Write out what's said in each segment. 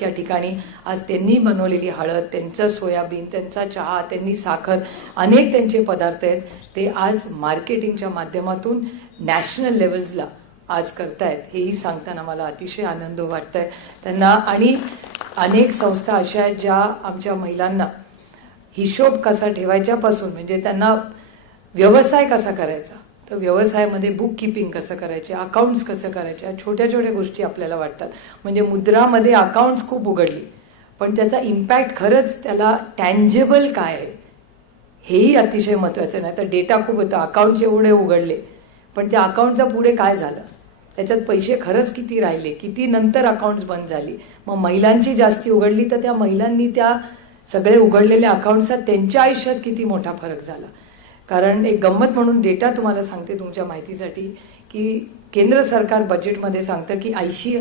त्या ठिकाणी आज त्यांनी बनवलेली हळद, त्यांचं सोयाबीन, त्यांचा चहा, त्यांनी साखर, अनेक त्यांचे पदार्थ आहेत ते आज मार्केटिंगच्या माध्यमातून नॅशनल लेवल्सला आज करतायत. हेही सांगताना मला अतिशय आनंद वाटतंय त्यांना. आणि अनेक संस्था अशा आहेत ज्या आमच्या महिलांना हिशोब कसा ठेवायच्यापासून म्हणजे त्यांना व्यवसाय कसा करायचा, तर व्यवसायामध्ये बुक कीपिंग कसं करायचे, अकाउंट्स कसं करायचे, छोट्या छोट्या गोष्टी आपल्याला वाटतात. म्हणजे मुद्रामध्ये अकाउंट्स खूप उघडली पण त्याचा इम्पॅक्ट खरंच त्याला टँजेबल काय आहे हेही अतिशय महत्त्वाचं. नाही तर डेटा खूप होतं, अकाउंट्स एवढे उघडले पण त्या अकाउंटचा पुढे काय झालं, त्याच्यात पैसे खरंच किती राहिले, किती नंतर अकाउंट्स बंद झाली. मग महिलांची जास्ती उघडली तर त्या महिलांनी त्या सगळे उघडलेल्या अकाउंट्सचा त्यांच्या आयुष्यात किती मोठा फरक झाला. कारण एक गंमत म्हणून डेटा तुम्हाला सांगते तुमच्या माहितीसाठी की केंद्र सरकार बजेटमध्ये सांगतं की 80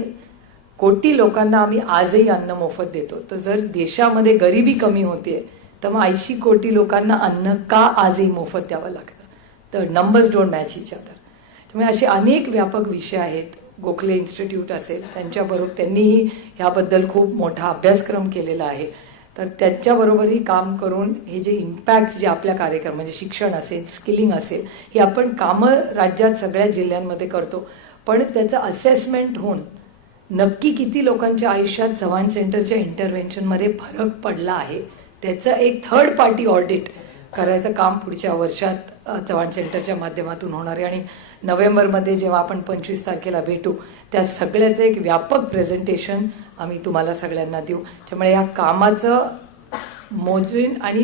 कोटी लोकांना आम्ही आजही अन्न मोफत देतो. तर जर देशामध्ये गरिबी कमी होते तर मग 80 कोटी लोकांना अन्न का आजही मोफत द्यावं लागतं. तर numbers don't match each other. त्यामुळे असे अनेक व्यापक विषय आहेत. गोखले इन्स्टिट्यूट असेल त्यांच्याबरोबर त्यांनीही ह्याबद्दल खूप मोठा अभ्यासक्रम केलेला आहे. तर त्यांच्याबरोबरही काम करून हे जे इम्पॅक्ट्स जे आपल्या कार्यक्रम म्हणजे शिक्षण असेल, स्किलिंग असेल, हे आपण कामं राज्यात सगळ्या जिल्ह्यांमध्ये करतो. पण त्याचं असेसमेंट होऊन नक्की किती लोकांच्या आयुष्यात चव्हाण सेंटरच्या इंटरव्हेन्शनमध्ये फरक पडला आहे त्याचं एक थर्ड पार्टी ऑडिट करायचं काम पुढच्या वर्षात चव्हाण सेंटरच्या माध्यमातून होणार आहे. आणि नोव्हेंबरमध्ये जेव्हा आपण 25 तारखेला भेटू त्या सगळ्याचं एक व्यापक प्रेझेंटेशन आम्ही तुम्हाला सगळ्यांना देऊ. त्यामुळे या कामाचं मोजून आणि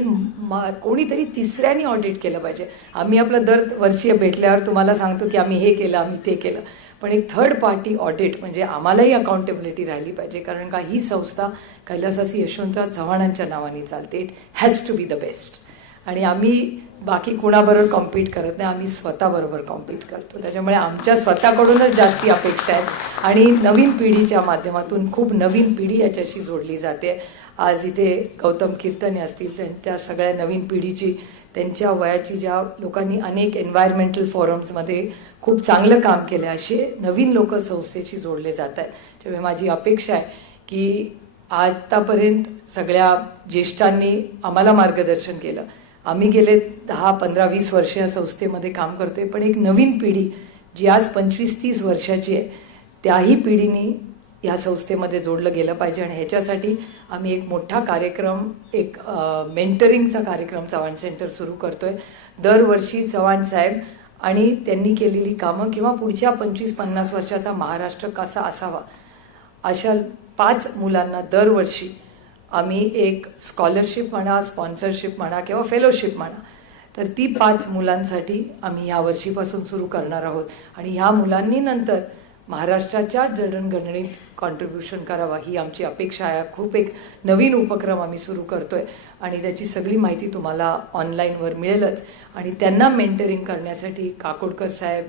कोणीतरी तिसऱ्याने ऑडिट केलं पाहिजे. आम्ही आपलं दरवर्षीय भेटल्यावर तुम्हाला सांगतो की आम्ही हे केलं, आम्ही ते केलं, पण एक थर्ड पार्टी ऑडिट म्हणजे आम्हालाही अकाउंटेबिलिटी राहिली पाहिजे. कारण का ही संस्था कैलासवासी यशवंतराव चव्हाणांच्या नावाने चालते. It has to be the best. आणि आम्ही बाकी कुणाबरोबर कॉम्पीट करत नाही, आम्ही स्वतःबरोबर कॉम्पीट करतो. त्याच्यामुळे आमच्या स्वतःकडूनच जास्ती अपेक्षा आहेत आणि नवीन पिढीच्या माध्यमातून खूप नवीन पिढी याच्याशी जोडली जाते. आज इथे गौतम कीर्तने असतील, त्यांच्या सगळ्या नवीन पिढीची त्यांच्या वयाची ज्या लोकांनी अनेक एन्व्हायरमेंटल फोरम्समध्ये खूप चांगलं काम केलं असे नवीन लोक संस्थेशी जोडले जात आहेत. त्यामुळे माझी अपेक्षा आहे की आतापर्यंत सगळ्या ज्येष्ठांनी आम्हाला मार्गदर्शन केलं. आम्ही गेले 10, 15, 20 वर्ष या संस्थेमध्ये काम करतोय. पण एक नवीन पिढी जी आज 25-30 वर्षाची आहे त्याही पिढीने या संस्थेमध्ये जोडलं गेलं पाहिजे. आणि ह्याच्यासाठी आम्ही एक मोठा कार्यक्रम, एक मेंटरिंगचा कार्यक्रम चव्हाण सेंटर सुरू करतोय. दरवर्षी चव्हाण साहेब आणि त्यांनी केलेली कामं किंवा पुढच्या 25-50 वर्षाचा महाराष्ट्र कसा असावा अशा 5 मुलांना दरवर्षी आम्ही एक स्कॉलरशिप म्हणा, स्पॉन्सरशिप म्हणा किंवा फेलोशिप म्हणा, तर ती 5 मुलांसाठी आम्ही ह्या वर्षीपासून सुरू करणार आहोत. आणि ह्या मुलांनी नंतर महाराष्ट्राच्या जनगणनेत कॉन्ट्रीब्युशन करावा ही आमची अपेक्षा आहे. खूप एक नवीन उपक्रम आम्ही सुरू करतोय आणि त्याची सगळी माहिती तुम्हाला ऑनलाईनवर मिळेलच. आणि त्यांना मेंटरिंग करण्यासाठी काकोडकर साहेब,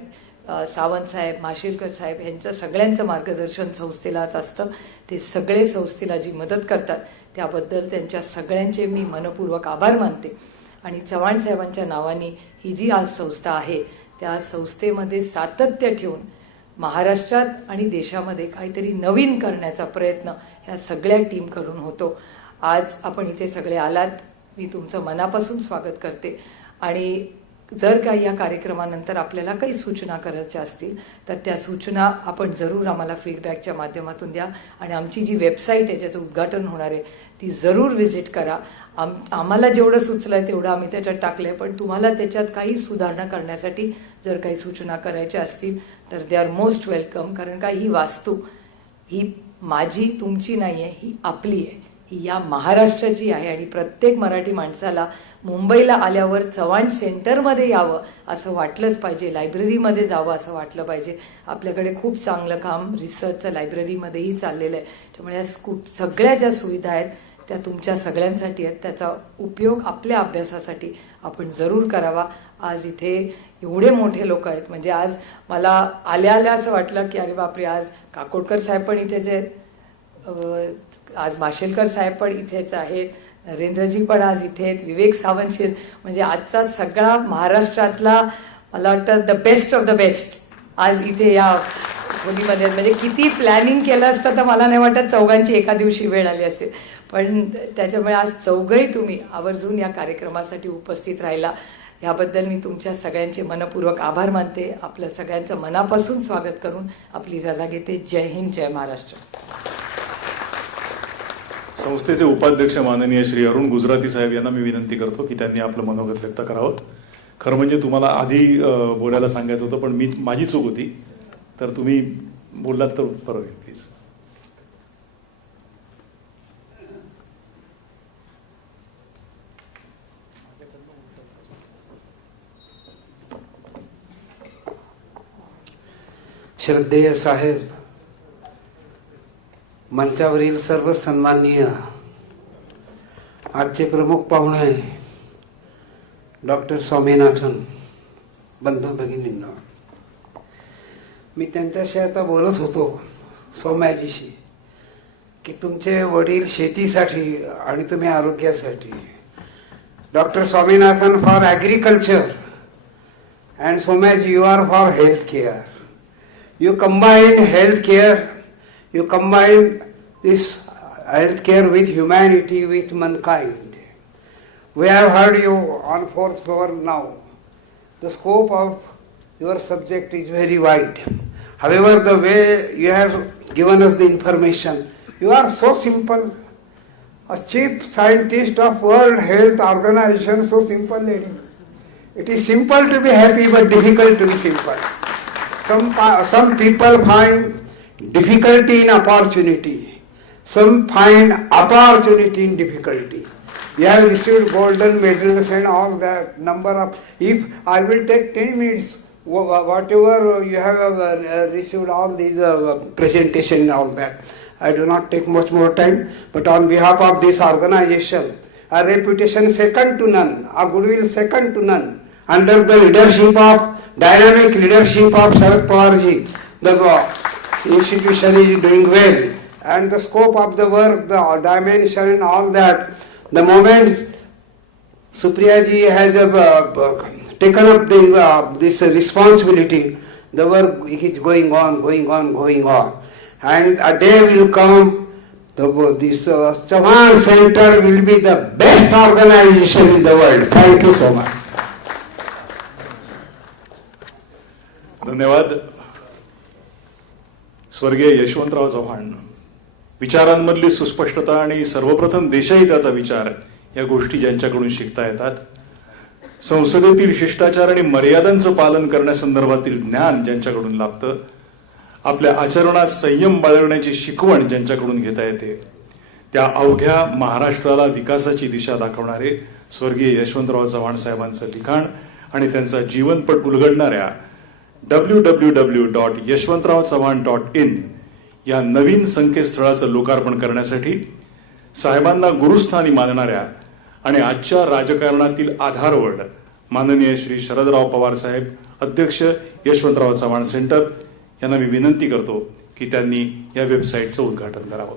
सावंत साहेब, माशेलकर साहेब यांचं सगळ्यांचं मार्गदर्शन संस्थेलाच असतं. ते सगळे संस्थेला जी मदत करतात त्याबद्दल त्यांच्या सगळ्यांचे मी मनपूर्वक आभार मानते. आणि चव्हाण साहेबांच्या नावाने ही जी आज संस्था आहे त्या संस्थेमध्ये सातत्य ठेवून महाराष्ट्रात आणि देशामध्ये काहीतरी नवीन करण्याचा प्रयत्न ह्या सगळ्या टीम करून होतो. आज आपण इथे सगळे आलात, मी तुमचं मनापासून स्वागत करते. आणि जर काही या कार्यक्रमानंतर आपल्याला काही सूचना करायच्या असतील तर त्या सूचना आपण जरूर आम्हाला फीडबॅकच्या माध्यमातून द्या. आणि आमची जी वेबसाईट आहे ज्याचं उद्घाटन होणार आहे ती जरूर व्हिजिट करा. आम्हाला जेवढं सुचलं आहे तेवढं आम्ही त्याच्यात टाकलं आहे, पण तुम्हाला त्याच्यात काही सुधारणा करण्यासाठी जर काही सूचना करायच्या असतील तर दे आर मोस्ट वेलकम. कारण का ही वास्तू ही माझी तुमची नाही आहे, ही आपली आहे, ही या महाराष्ट्राची आहे. आणि प्रत्येक मराठी माणसाला मुंबईला आल्यावर चव्हाण सेंटरमध्ये यावं असं वाटलंच पाहिजे, लायब्ररीमध्ये जावं असं वाटलं पाहिजे. आपल्याकडे खूप चांगलं काम रिसर्चचं लायब्ररीमध्येही चाललेलं आहे. त्यामुळे या सगळ्या ज्या सुविधा आहेत त्या तुमच्या सगळ्यांसाठी आहेत. त्याचा उपयोग आपल्या अभ्यासासाठी आपण जरूर करावा. आज इथे एवढे मोठे लोक आहेत, म्हणजे आज मला आल्या असं वाटलं की अरे बापरे, आज काकोडकर साहेब पण इथेच आहेत, आज माशेलकर साहेब पण इथेच आहेत, नरेंद्रजी पण आज इथे आहेत, विवेक सावंत, म्हणजे आजचा सगळा महाराष्ट्रातला मला वाटतं the best of the best आज इथे या आठवणीमध्ये म्हणजे किती प्लॅनिंग केलं असतं तर मला नाही वाटत चौघांची एका दिवशी वेळ आली असते. पण त्याच्यामुळे आज चौघही तुम्ही आवर्जून या कार्यक्रमासाठी उपस्थित राहिला याबद्दल मी तुमच्या सगळ्यांचे मनपूर्वक आभार मानते. आपलं सगळ्यांचं मनापासून स्वागत करून आपली रजा घेते. जय हिंद, जय महाराष्ट्र. संस्थेचे उपाध्यक्ष माननीय श्री अरुण गुजराती साहेब यांना मी विनंती करतो की त्यांनी आपलं मनोगत व्यक्त करावं. खरं म्हणजे तुम्हाला आधी बोलायला सांगायचं होतं पण माझी चूक होती, तर तुम्ही बोललात तर बरं होईल प्लीज. श्रद्धेय साहेब, मंचावरील सर्व सन्माननीय आजचे प्रमुख पाहुणे डॉक्टर स्वामीनाथन, बंधू भगिनींना, मी त्यांच्याशी आता बोलत होतो सौम्याजीशी की तुमचे वडील शेतीसाठी आणि तुम्ही आरोग्यासाठी. Doctor Swaminathan for agriculture and Soumyaji you are for health care. You combine healthcare, you combine this healthcare with humanity, with mankind. We have heard you on fourth floor now. The scope of your subject is very wide. However, the way you have given us the information, you are so simple. A chief scientist of World Health Organization, so simple lady. It is simple to be happy, but difficult to be simple. Some people find difficulty in opportunity. Some find opportunity in difficulty. You have received golden medals and all that number of. If I will take 10 minutes, whatever you have received all these presentation and all that, I do not take much more time. But on behalf of this organization, a reputation second to none, a goodwill second to none, under the leadership of dynamic leadership of Sharad Pawarji, the institution is doing well, and the scope of the work, the dimension and all that, the moment Supriya ji has taken up this responsibility, the work is going on, and a day will come, this Chavan Center will be the best organization in the world. Thank you so much. धन्यवाद. स्वर्गीय यशवंतराव चव्हाण, विचारांमधली सुस्पष्टता आणि सर्वप्रथम देशहिताचा विचार या गोष्टी ज्यांच्याकडून शिकता येतात, संसदेतील शिष्टाचार आणि मर्यादांचं पालन करण्यासंदर्भातील ज्ञान ज्यांच्याकडून लाभतं, आपल्या आचरणात संयम बाळगण्याची शिकवण ज्यांच्याकडून घेता येते, त्या अवघ्या महाराष्ट्राला विकासाची दिशा दाखवणारे स्वर्गीय यशवंतराव चव्हाण साहेबांचं लिखाण आणि त्यांचा जीवनपट उलगडणाऱ्या www.yashwantraochavan.in या नवीन संकेतस्थळाचं लोकार्पण करण्यासाठी साहेबांना गुरुस्थानी मानणाऱ्या आणि आजच्या राजकारणातील आधारवड माननीय श्री शरदराव पवार साहेब, अध्यक्ष यशवंतराव चव्हाण सेंटर यांना मी विनंती करतो की त्यांनी या वेबसाईटचं उद्घाटन करावं.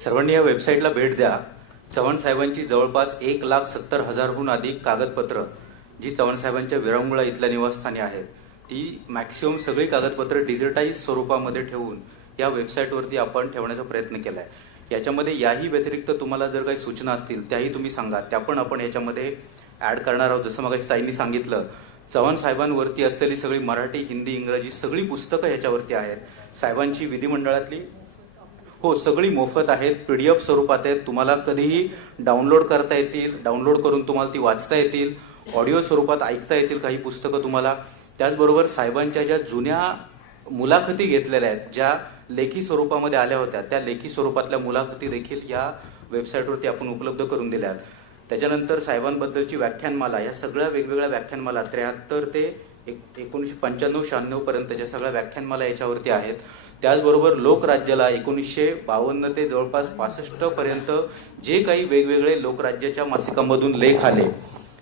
सर्वांनी या वेबसाईटला भेट द्या. चव्हाण साहेबांची जवळपास 1,70,000हून अधिक कागदपत्र जी चव्हाण साहेबांच्या विरंगुळा इथल्या निवासस्थानी आहेत, ती मॅक्सिमम सगळी कागदपत्र डिजिटाईज स्वरूपामध्ये ठेवून या वेबसाईटवरती आपण ठेवण्याचा प्रयत्न केलाय. याच्यामध्ये याही व्यतिरिक्त तुम्हाला जर काही सूचना असतील त्याही तुम्ही सांगा, त्या पण आपण याच्यामध्ये ऍड करणार आहोत. जसं मगाशी ताईंनी सांगितलं, चव्हाण साहेबांवरती असलेली सगळी मराठी, हिंदी, इंग्रजी सगळी पुस्तकं याच्यावरती आहेत. साहेबांची विधिमंडळातली सगळी मोफत आहेत, PDF स्वरूपात आहेत. तुम्हाला कधीही डाउनलोड करता येतील, डाउनलोड करून तुम्हाला ती वाचता येतील, ऑडिओ स्वरूपात ऐकता येतील काही पुस्तकं तुम्हाला. त्याचबरोबर साहेबांच्या ज्या जुन्या मुलाखती घेतलेल्या आहेत, ज्या लेखी स्वरूपामध्ये आल्या होत्या, त्या लेखी स्वरूपातल्या मुलाखती देखील या वेबसाईटवरती आपण उपलब्ध करून दिल्या आहेत. त्याच्यानंतर साहेबांबद्दलची व्याख्यानमाला, या सगळ्या वेगवेगळ्या व्याख्यानमाला 73 ते 1995-96 पर्यंतच्या सगळ्या व्याख्यानमाला याच्यावरती आहेत. त्याचबरोबर लोकराज्याला 1952 ते जवळपास 65 पर्यंत जे काही वेगवेगळे लोकराज्याच्या मासिकांमधून लेख आले,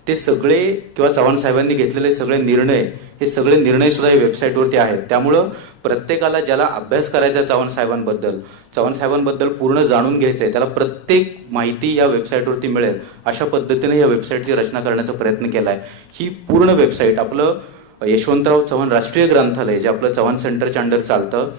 ते सगळे किंवा चव्हाण साहेबांनी घेतलेले सगळे निर्णय, हे सगळे निर्णय सुद्धा या वेबसाईटवरती आहेत. त्यामुळं प्रत्येकाला ज्याला अभ्यास करायचा चव्हाण साहेबांबद्दल पूर्ण जाणून घ्यायचंय, त्याला प्रत्येक माहिती या वेबसाईटवरती मिळेल अशा पद्धतीने या वेबसाईटची रचना करण्याचा प्रयत्न केला आहे. ही पूर्ण वेबसाईट आपलं यशवंतराव चव्हाण राष्ट्रीय ग्रंथालय, जे आपलं चव्हाण सेंटरच्या अंडर चालतं,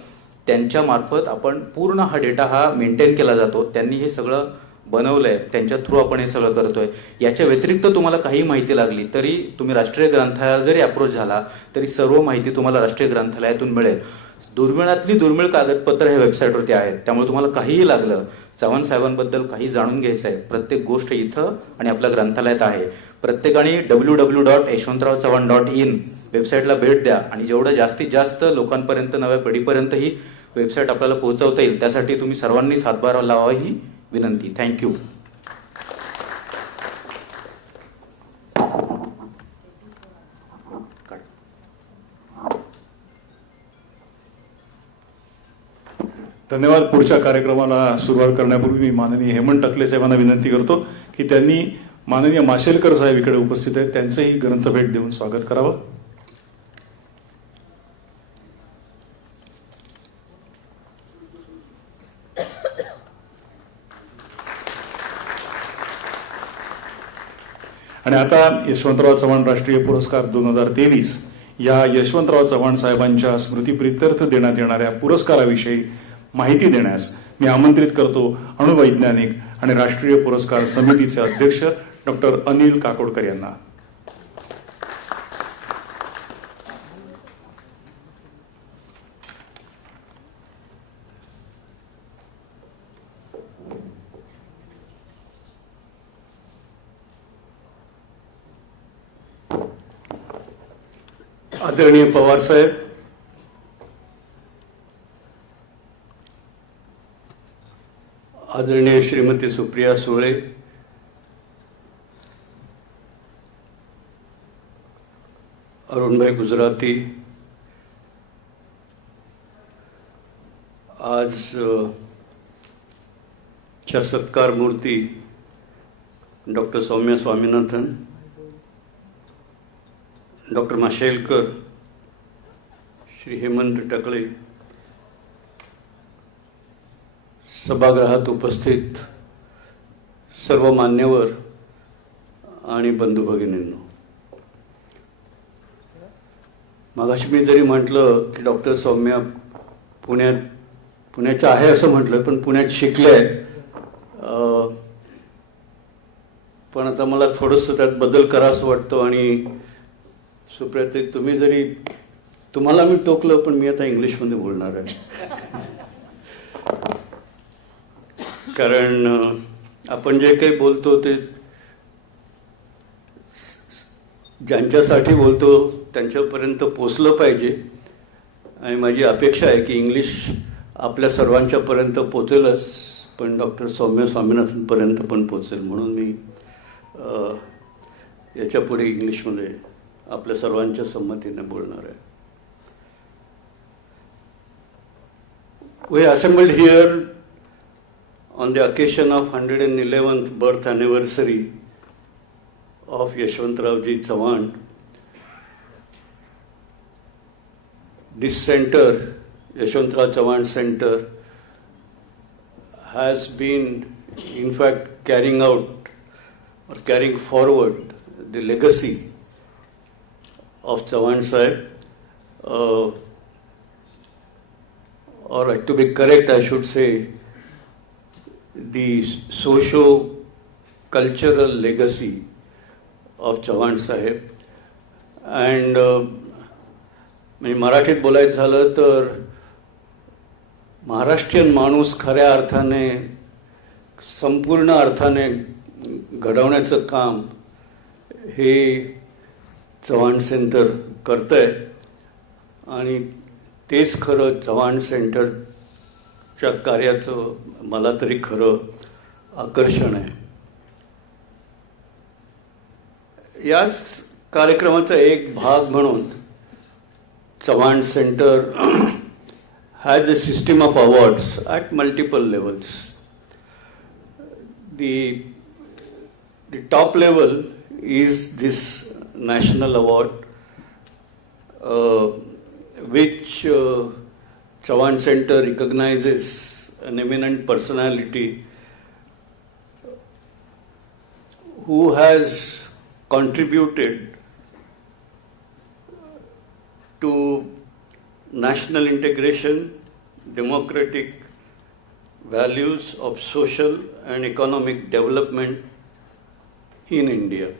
त्यांच्या मार्फत आपण पूर्ण हा डेटा हा मेंटेन केला जातो. त्यांनी हे सगळं बनवलंय, त्यांच्या थ्रू आपण हे सगळं करतोय. याच्या व्यतिरिक्त तुम्हाला काही माहिती लागली तरी तुम्ही राष्ट्रीय ग्रंथालयाला जरी अप्रोच झाला तरी सर्व माहिती तुम्हाला राष्ट्रीय ग्रंथालयातून मिळेल. दुर्मिळातली दुर्मिळ कागदपत्र हे वेबसाईटवरती आहेत. त्यामुळे तुम्हाला काहीही लागलं, चव्हाण साहेबांबद्दल काही जाणून घ्यायचं आहे, प्रत्येक गोष्ट इथं आणि आपल्या ग्रंथालयात आहे. प्रत्येकाने www.yashwantraochavan.in वेबसाईटला भेट द्या आणि जेवढं जास्तीत जास्त लोकांपर्यंत, नव्या पिढीपर्यंत ही वेबसाईट आपल्याला पोहोचवता येईल त्यासाठी तुम्ही सर्वांनी हातभार लावा ही विनंती. थँक्यू. धन्यवाद. पुढच्या कार्यक्रमाला सुरुवात करण्यापूर्वी मी माननीय हेमंत टकले साहेबांना विनंती करतो की त्यांनी माननीय माशेलकर साहेब इकडे उपस्थित आहेत, त्यांचंही ग्रंथभेट देऊन स्वागत करावं. आणि आता यशवंतराव चव्हाण राष्ट्रीय पुरस्कार 2023 या यशवंतराव चव्हाण साहेबांच्या स्मृतीप्रित्यर्थ देण्यात येणाऱ्या पुरस्काराविषयी माहिती देण्यास मी आमंत्रित करतो अणुवैज्ञानिक आणि राष्ट्रीय पुरस्कार समितीचे अध्यक्ष डॉक्टर अनिल काकोडकर यांना. आदरणीय पवार साहेब, आदरणीय श्रीमती सुप्रिया सुळे, अरुणभाई गुजराती, आज च्या सत्कार मूर्ती डॉक्टर सौम्या स्वामीनाथन, डॉक्टर माशेलकर, श्री हेमंत टकले, सभागृहात उपस्थित सर्व मान्यवर आणि बंधू भगिनींनो, मगाशी मी जरी म्हटलं की डॉक्टर सौम्या पुण्याच्या आहे असं म्हटलं, पण पुण्यात शिकले आहेत, पण आता मला थोडंसं त्यात बदल करावंसं वाटतं. आणि सुप्रियाताई, तुम्ही जरी, तुम्हाला मी टोकलं, पण मी आता इंग्लिशमध्ये बोलणार आहे. कारण आपण जे काही बोलतो ते ज्यांच्यासाठी बोलतो त्यांच्यापर्यंत पोचलं पाहिजे. आणि माझी अपेक्षा आहे की इंग्लिश आपल्या सर्वांच्यापर्यंत पोचेलच, पण डॉक्टर सौम्या स्वामीनाथनपर्यंत पण पोचेल. म्हणून मी याच्यापुढे इंग्लिशमध्ये आपल्या सर्वांच्या संमतीने बोलणार आहे. We assembled here on the occasion of 111th birth anniversary of Yashwantrao Chauhan. This center, Yashwantrao Chauhan Center, has been in fact carrying out or carrying forward the legacy of Chavan Sahib, or to be correct, I should say the socio-cultural legacy of Chavan Sahib. And म्हणजे मराठीत बोलायचं झालं तर महाराष्ट्रीयन माणूस खऱ्या अर्थाने, संपूर्ण अर्थाने घडवण्याचं काम हे चव्हाण सेंटर करतंय. आणि तेच खरं चव्हाण सेंटरच्या कार्याचं मला तरी खरं आकर्षण आहे. याच कार्यक्रमाचा एक भाग म्हणून Chavan centre has a system of awards at multiple levels. The top level is this national award, which Chavan Center recognizes an eminent personality who has contributed to national integration, democratic values of social and economic development in India.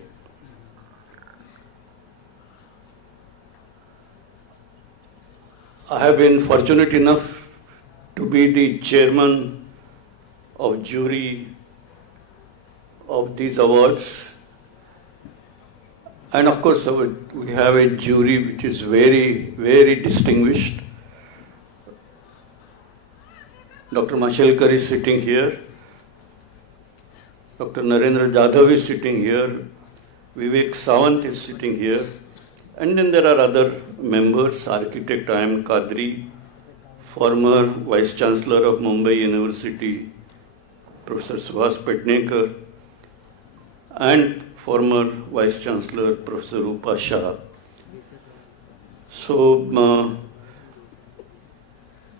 I have been fortunate enough to be the chairman of jury of these awards. And of course, we have a jury which is very, very distinguished. Dr. Mashelkar is sitting here. Dr. Narendra Jadhav is sitting here. Vivek Sawant is sitting here. And then there are other members, architect I.M. Kadri, former Vice Chancellor of Mumbai University, Professor Subhas Petnekar, and former Vice Chancellor Professor Rupa Shah. So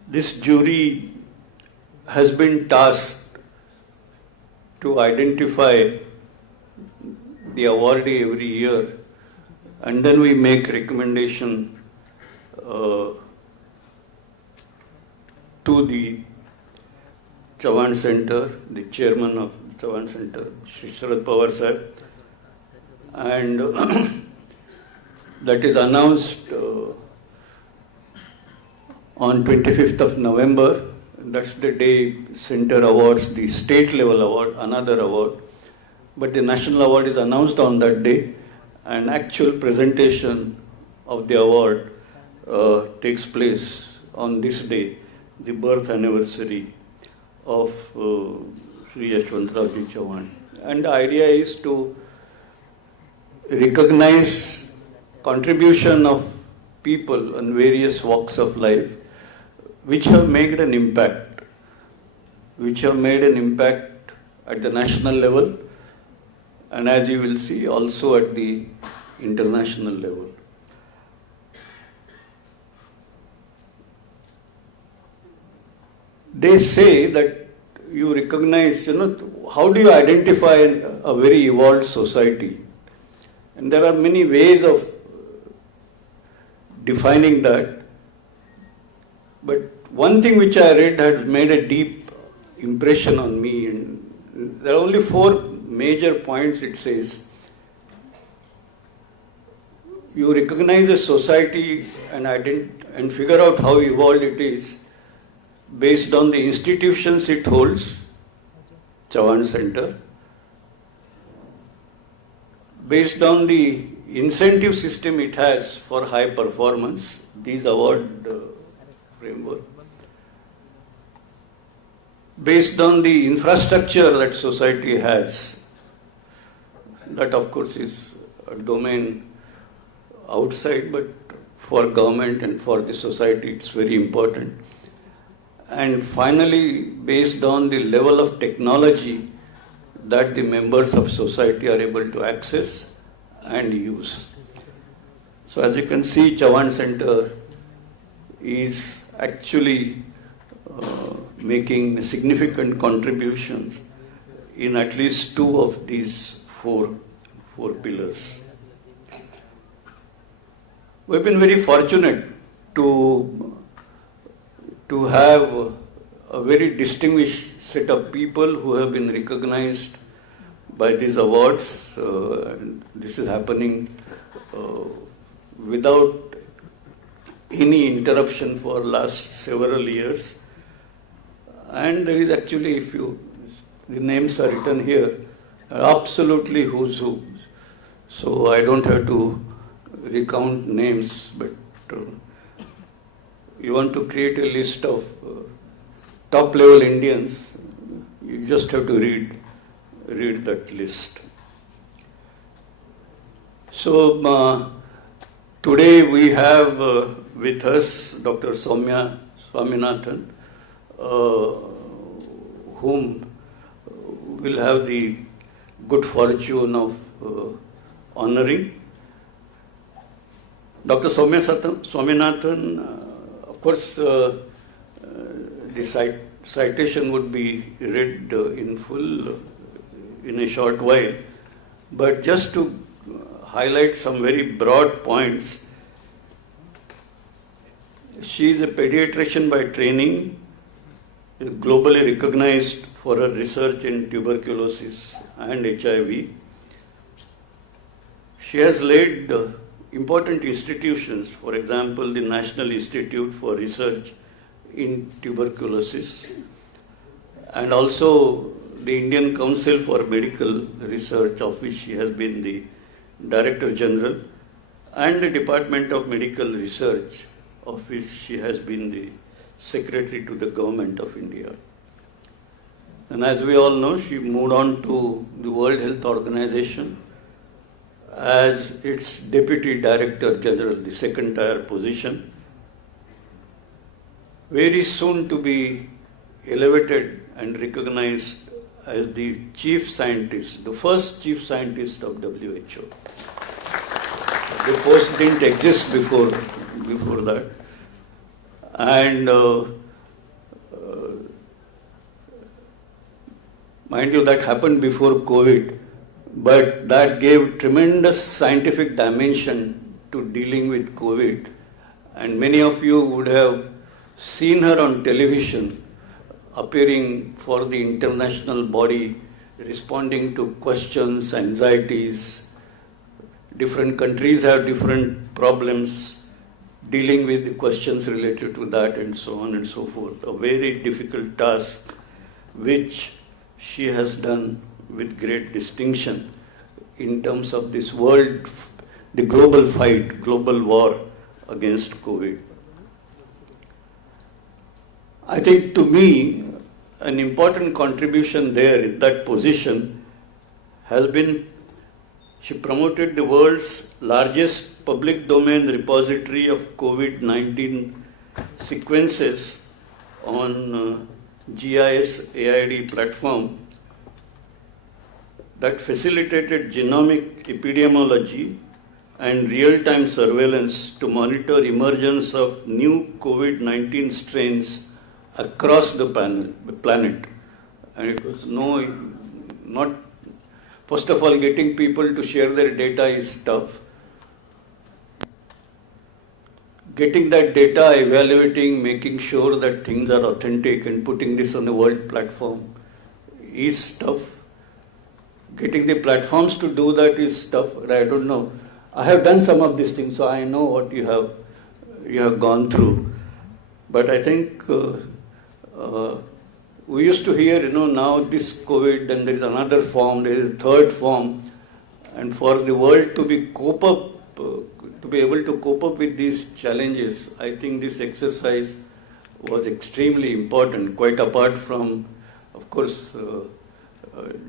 this jury has been tasked to identify the awardee every year, and then we make recommendation to the Chavan Center, the chairman of Chavan Center, Shri Sharad Pawar Sahib, and that is announced on 25th of November. That's the day Center awards the state level award, another award. But the national award is announced on that day, and actual presentation of the award takes place on this day, the birth anniversary of Sri Yashwantrao Chavan. And the idea is to recognize contribution of people in various walks of life which have made an impact, at the national level, and as you will see, also at the international level. They say that you recognize, how do you identify a very evolved society? And there are many ways of defining that. But one thing which I read had made a deep impression on me, and there are only 4 major points. It says, you recognize a society and figure out how evolved it is based on the institutions it holds, Chavan Center, based on the incentive system it has for high performance, these award framework, based on the infrastructure that society has. That of course is a domain outside, but for government and for the society it's very important. And finally, based on the level of technology that the members of society are able to access and use. So as you can see, Chavan Center is actually making significant contributions in at least 2 of these four pillars. We've been very fortunate to have a very distinguished set of people who have been recognized by these awards. This is happening without any interruption for last several years. And there is actually, the names are written here, absolutely who's who. So I don't have to recount names, but you want to create a list of top level Indians, you just have to read that list. So today we have with us Dr. Soumya Swaminathan, whom will have the good fortune of honoring. Dr. Swaminathan, of course, the citation would be read in full in a short while, but just to highlight some very broad points. She is a pediatrician by training, globally recognized for her research in tuberculosis and HIV. She has led important institutions, for example, the National Institute for Research in Tuberculosis, and also the Indian Council for Medical Research, of which she has been the Director General, and the Department of Medical Research, of which she has been the Secretary to the Government of India. And as we all know, she moved on to the World Health Organization as its Deputy Director General, the second tier position, very soon to be elevated and recognized as the Chief Scientist, the first Chief Scientist of WHO. The post didn't exist before that. And mind you, that happened before COVID, but that gave tremendous scientific dimension to dealing with COVID. And many of you would have seen her on television appearing for the international body, responding to questions, anxieties. Different countries have different problems, dealing with the questions related to that and so on and so forth. A very difficult task which she has done with great distinction in terms of this world, the global fight, global war against COVID. I think to me, an important contribution there in that position has been she promoted the world's largest public domain repository of COVID-19 sequences on GIS AID platform that facilitated genomic epidemiology and real-time surveillance to monitor emergence of new COVID-19 strains across the planet. And it was not, first of all, getting people to share their data is tough. Getting that data, evaluating, making sure that things are authentic and putting this on the world platform is tough. Getting the platforms to do that is tough. I don't know. I have done some of these things, so I know what you have gone through. But I think we used to hear, now this COVID, then there is another form, there is a third form, and for the world to be able to cope up with these challenges, I think this exercise was extremely important, quite apart from, of course,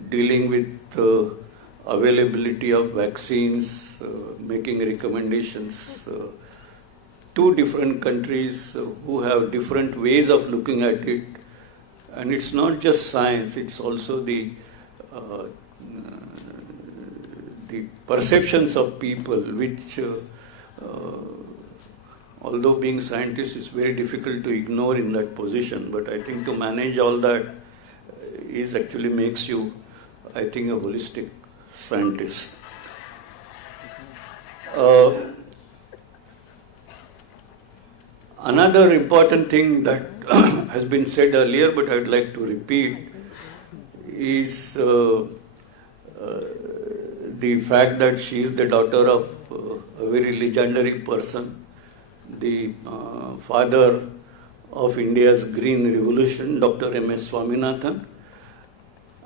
dealing with availability of vaccines, making recommendations. Two different countries who have different ways of looking at it. And it's not just science, it's also the perceptions of people, which, although being scientists is very difficult to ignore in that position, but I think to manage all that is actually makes you, I think, a holistic scientist. Another important thing that has been said earlier, but I would like to repeat, is the fact that she is the daughter of a very legendary person, the father of India's Green Revolution, Dr. M.S. Swaminathan,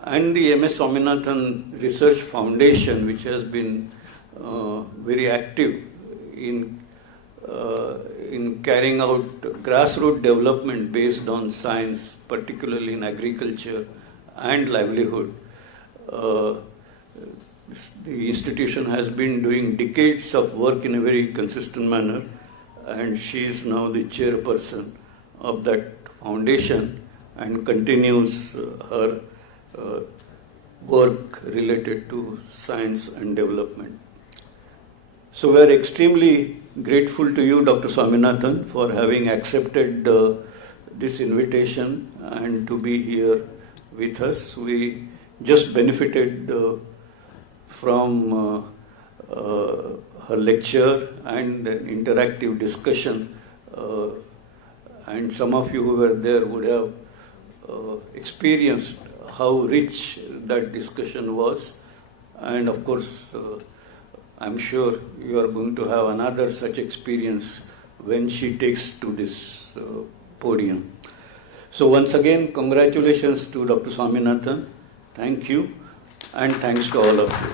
and the M.S. Swaminathan Research Foundation, which has been very active in carrying out grassroots development based on science, particularly in agriculture and livelihood. The institution has been doing decades of work in a very consistent manner, and she is now the chairperson of that foundation and continues her work related to science and development. So we are extremely grateful to you, Dr. Swaminathan, for having accepted this invitation and to be here with us. We just benefited from her lecture and an interactive discussion, and some of you who were there would have experienced how rich that discussion was, and of course I'm sure you are going to have another such experience when she takes to this podium. So once again, congratulations to Dr. Swaminathan. Thank you, and thanks to all of you.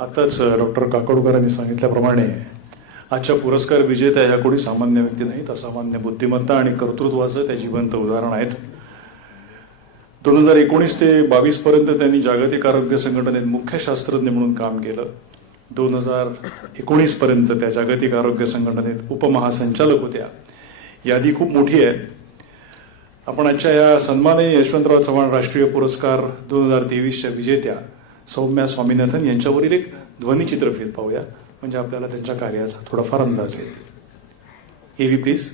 आताच doctor काकोडकरांनी सांगितल्याप्रमाणे आजच्या पुरस्कार विजेत्या ह्या कोणी सामान्य व्यक्ती नाहीत. असामान्य बुद्धिमत्ता आणि कर्तृत्वाचं त्या जिवंत उदाहरण आहेत. 2019 ते 22 पर्यंत त्यांनी जागतिक आरोग्य संघटनेत मुख्य शास्त्रज्ञ म्हणून काम केलं. 2019 पर्यंत त्या जागतिक आरोग्य संघटनेत उपमहासंचालक होत्या. यादी खूप मोठी आहे. आपण आजच्या या सन्माननीय यशवंतराव चव्हाण राष्ट्रीय पुरस्कार 2023च्या विजेत्या सौम्या स्वामीनाथन यांच्यावरील एक ध्वनिचित्रफित पाहूया, म्हणजे आपल्याला त्यांच्या कार्याचा थोडाफार अंदाज येईल. एव्ही please.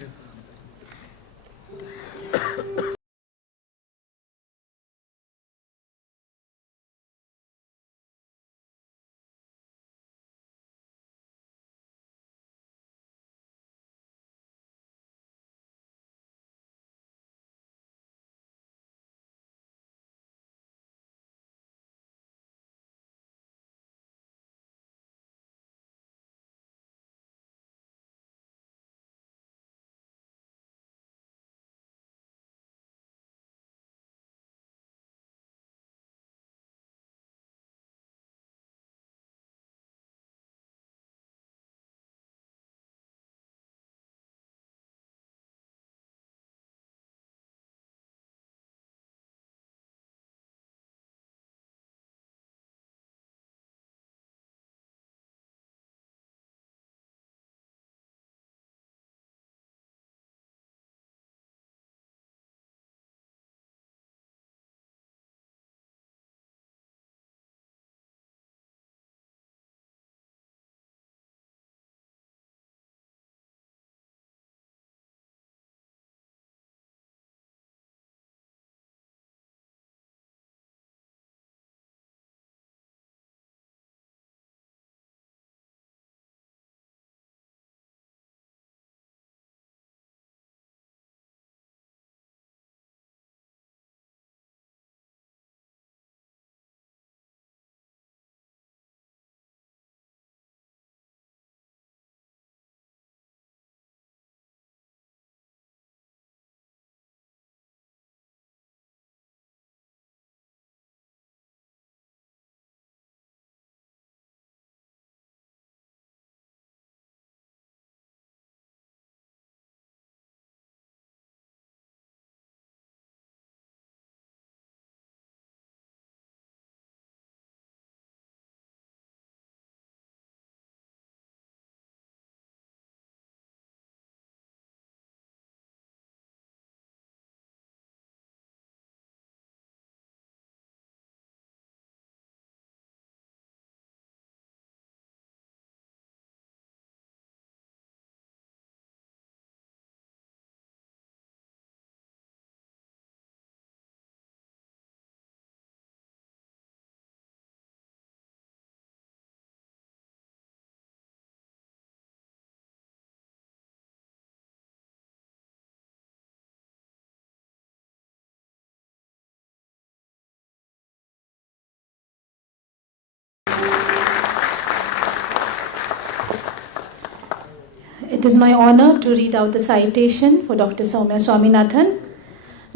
It is my honor to read out the citation for Dr. Soumya Swaminathan.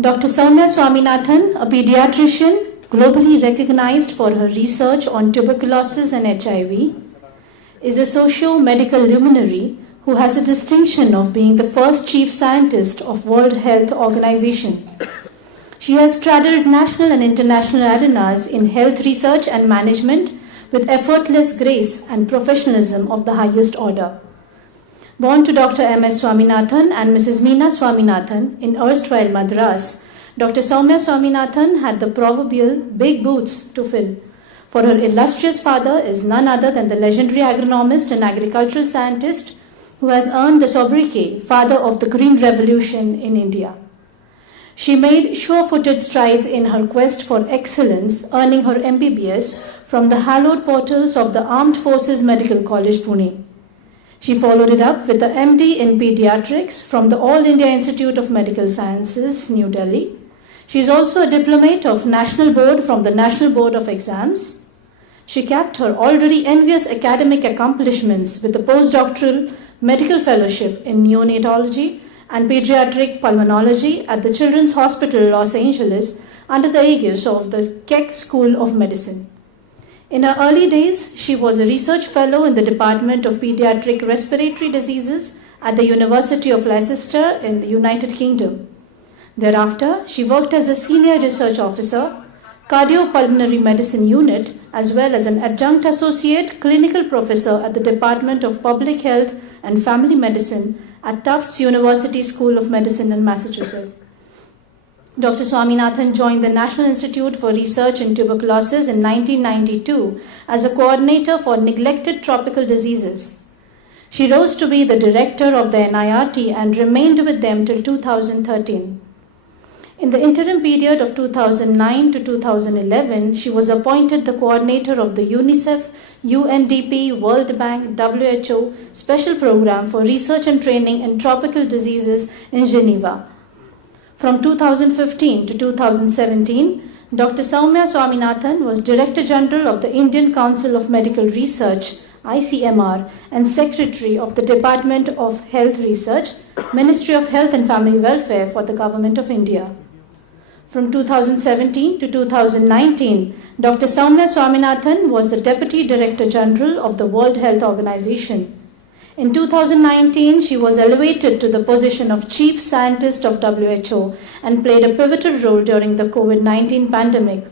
Dr. Soumya Swaminathan, a pediatrician globally recognized for her research on tuberculosis and HIV, is a socio-medical luminary who has the distinction of being the first chief scientist of World Health Organization. She has straddled national and international arenas in health research and management with effortless grace and professionalism of the highest order. Born to Dr. M.S. Swaminathan and Mrs. Meena Swaminathan in erstwhile Madras, Dr. Soumya Swaminathan had the proverbial big boots to fill. for her illustrious father is none other than the legendary agronomist and agricultural scientist who has earned the sobriquet Father of the Green Revolution in India. She made sure-footed strides in her quest for excellence, earning her MBBS from the hallowed portals of the Armed Forces Medical College, Pune. She followed it up with the MD in Pediatrics from the All India Institute of Medical Sciences, New Delhi. She is also a diplomate of National Board from the National Board of Exams. She capped her already envious academic accomplishments with a postdoctoral medical fellowship in neonatology and pediatric pulmonology at the Children's Hospital, Los Angeles, under the aegis of the Keck School of Medicine. In her early days, she was a research fellow in the Department of Pediatric Respiratory Diseases at the University of Leicester in the United Kingdom. Thereafter, she worked as a senior research officer, cardiopulmonary medicine unit, as well as an adjunct associate clinical professor at the Department of Public Health and Family Medicine at Tufts University School of Medicine in Massachusetts. Dr. Swaminathan joined the National Institute for Research in Tuberculosis in 1992 as a coordinator for neglected tropical diseases. She rose to be the director of the NIRT and remained with them till 2013. In the interim period of 2009 to 2011, she was appointed the coordinator of the UNICEF, UNDP, World Bank, WHO Special Program for Research and Training in Tropical Diseases in Geneva. From 2015 to 2017, Dr. Soumya Swaminathan was Director General of the Indian Council of Medical Research, ICMR, and Secretary of the Department of Health Research, Ministry of Health and Family Welfare for the Government of India. From 2017 to 2019, Dr. Soumya Swaminathan was the Deputy Director General of the World Health Organization. In 2019, she was elevated to the position of Chief Scientist of WHO and played a pivotal role during the COVID-19 pandemic.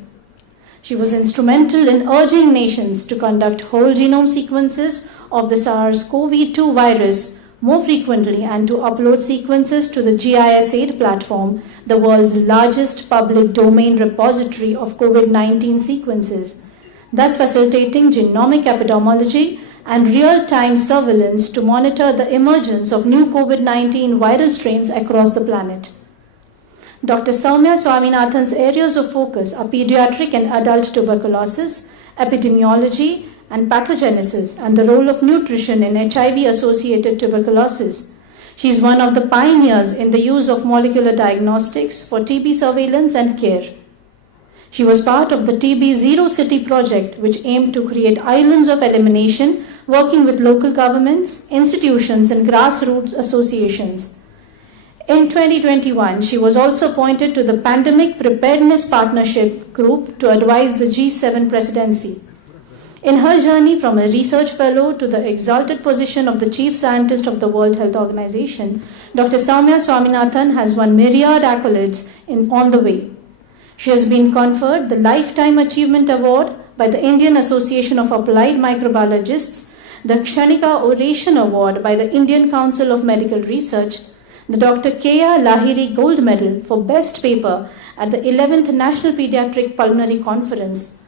She was instrumental in urging nations to conduct whole genome sequences of the SARS-CoV-2 virus more frequently and to upload sequences to the GIS-8 platform, the world's largest public domain repository of COVID-19 sequences, thus facilitating genomic epidemiology and real-time surveillance to monitor the emergence of new COVID-19 viral strains across the planet. Dr. Soumya Swaminathan's areas of focus are pediatric and adult tuberculosis, epidemiology, and pathogenesis, and the role of nutrition in HIV-associated tuberculosis. She is one of the pioneers in the use of molecular diagnostics for TB surveillance and care. She was part of the TB Zero City project, which aimed to create islands of elimination, working with local governments, institutions, and grassroots associations. In 2021, she was also appointed to the Pandemic Preparedness Partnership Group to advise the G7 presidency. In her journey from a research fellow to the exalted position of the Chief Scientist of the World Health Organization, Dr. Soumya Swaminathan has won myriad accolades on the way. She has been conferred the Lifetime Achievement Award by the Indian Association of Applied Microbiologists, the Kshanika Oration Award by the Indian Council of Medical Research, the Dr. K.R. Lahiri Gold Medal for Best Paper at the 11th National Pediatric Pulmonary Conference,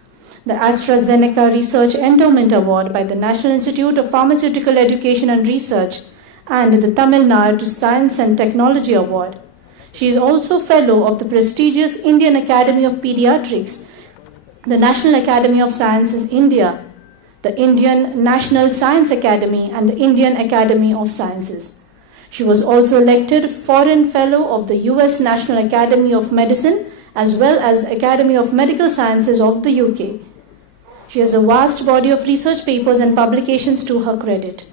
the AstraZeneca Research Endowment Award by the National Institute of Pharmaceutical Education and Research, and the Tamil Nadu Science and Technology Award. She is also Fellow of the prestigious Indian Academy of Pediatrics, the National Academy of Sciences India, the Indian National Science Academy, and the Indian Academy of Sciences. She was also elected Foreign Fellow of the US National Academy of Medicine as well as the Academy of Medical Sciences of the UK. She has a vast body of research papers and publications to her credit.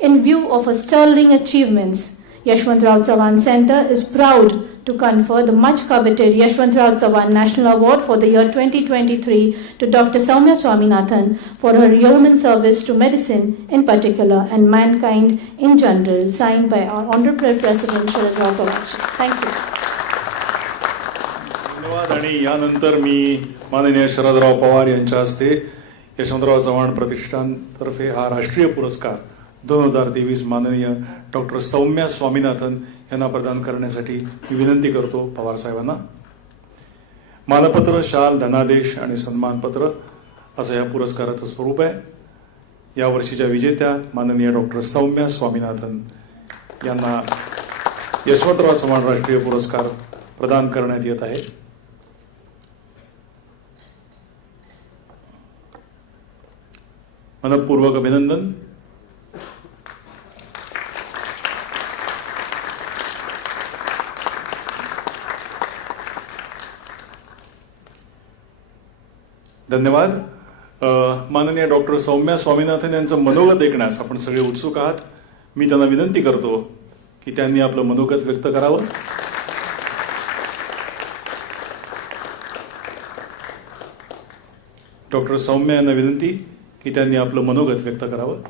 In view of her sterling achievements, Yashwantrao Chavan Center is proud to confer the much-coveted Yashwantrao Chavan National Award for the year 2023 to Dr. Soumya Swaminathan for her yeoman service to medicine in particular and mankind in general, signed by our Honorable President Sharadrao Pawar. Thank you. धन्यवाद. आणि यानंतर मी माननीय शरदराव पवार यांच्या हस्ते यशवंतराव चव्हाण प्रतिष्ठानतर्फे हा राष्ट्रीय पुरस्कार 2023 माननीय डॉक्टर सौम्या स्वामीनाथन यांना प्रदान करण्यासाठी मी विनंती करतो पवार साहेबांना. मानपत्र, शाल, धनादेश आणि सन्मानपत्र असं या पुरस्काराचं स्वरूप आहे. या वर्षीच्या विजेत्या माननीय डॉक्टर सौम्या स्वामीनाथन यांना यशवंतराव चव्हाण राष्ट्रीय पुरस्कार प्रदान करण्यात येत आहे. मनपूर्वक अभिनंदन. धन्यवाद. माननीय डॉक्टर सौम्या स्वामीनाथन यांचं मनोगत ऐकण्यास आपण सगळे उत्सुक आहात. मी त्यांना विनंती करतो की त्यांनी आपलं मनोगत व्यक्त करावं. डॉक्टर सौम्या यांना विनंती की त्यांनी आपलं मनोगत व्यक्त करावं.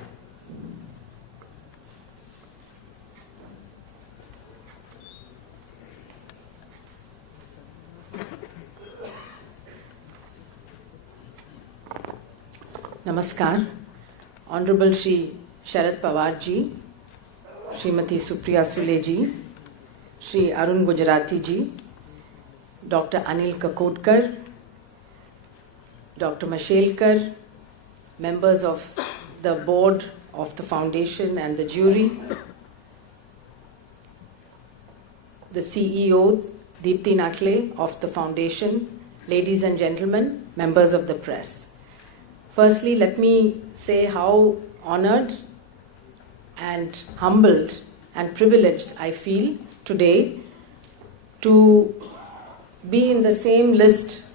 Namaskar. Honorable Shri Sharad Pawar ji, Srimati Supriya Sule ji, Shri Arun Gujarati ji, Dr. Anil Kakodkar, Dr. Mashelkar, members of the board of the foundation and the jury, the CEO Deepthi Nakle of the foundation, ladies and gentlemen, members of the press. Firstly, let me say how honored and humbled and privileged I feel today to be in the same list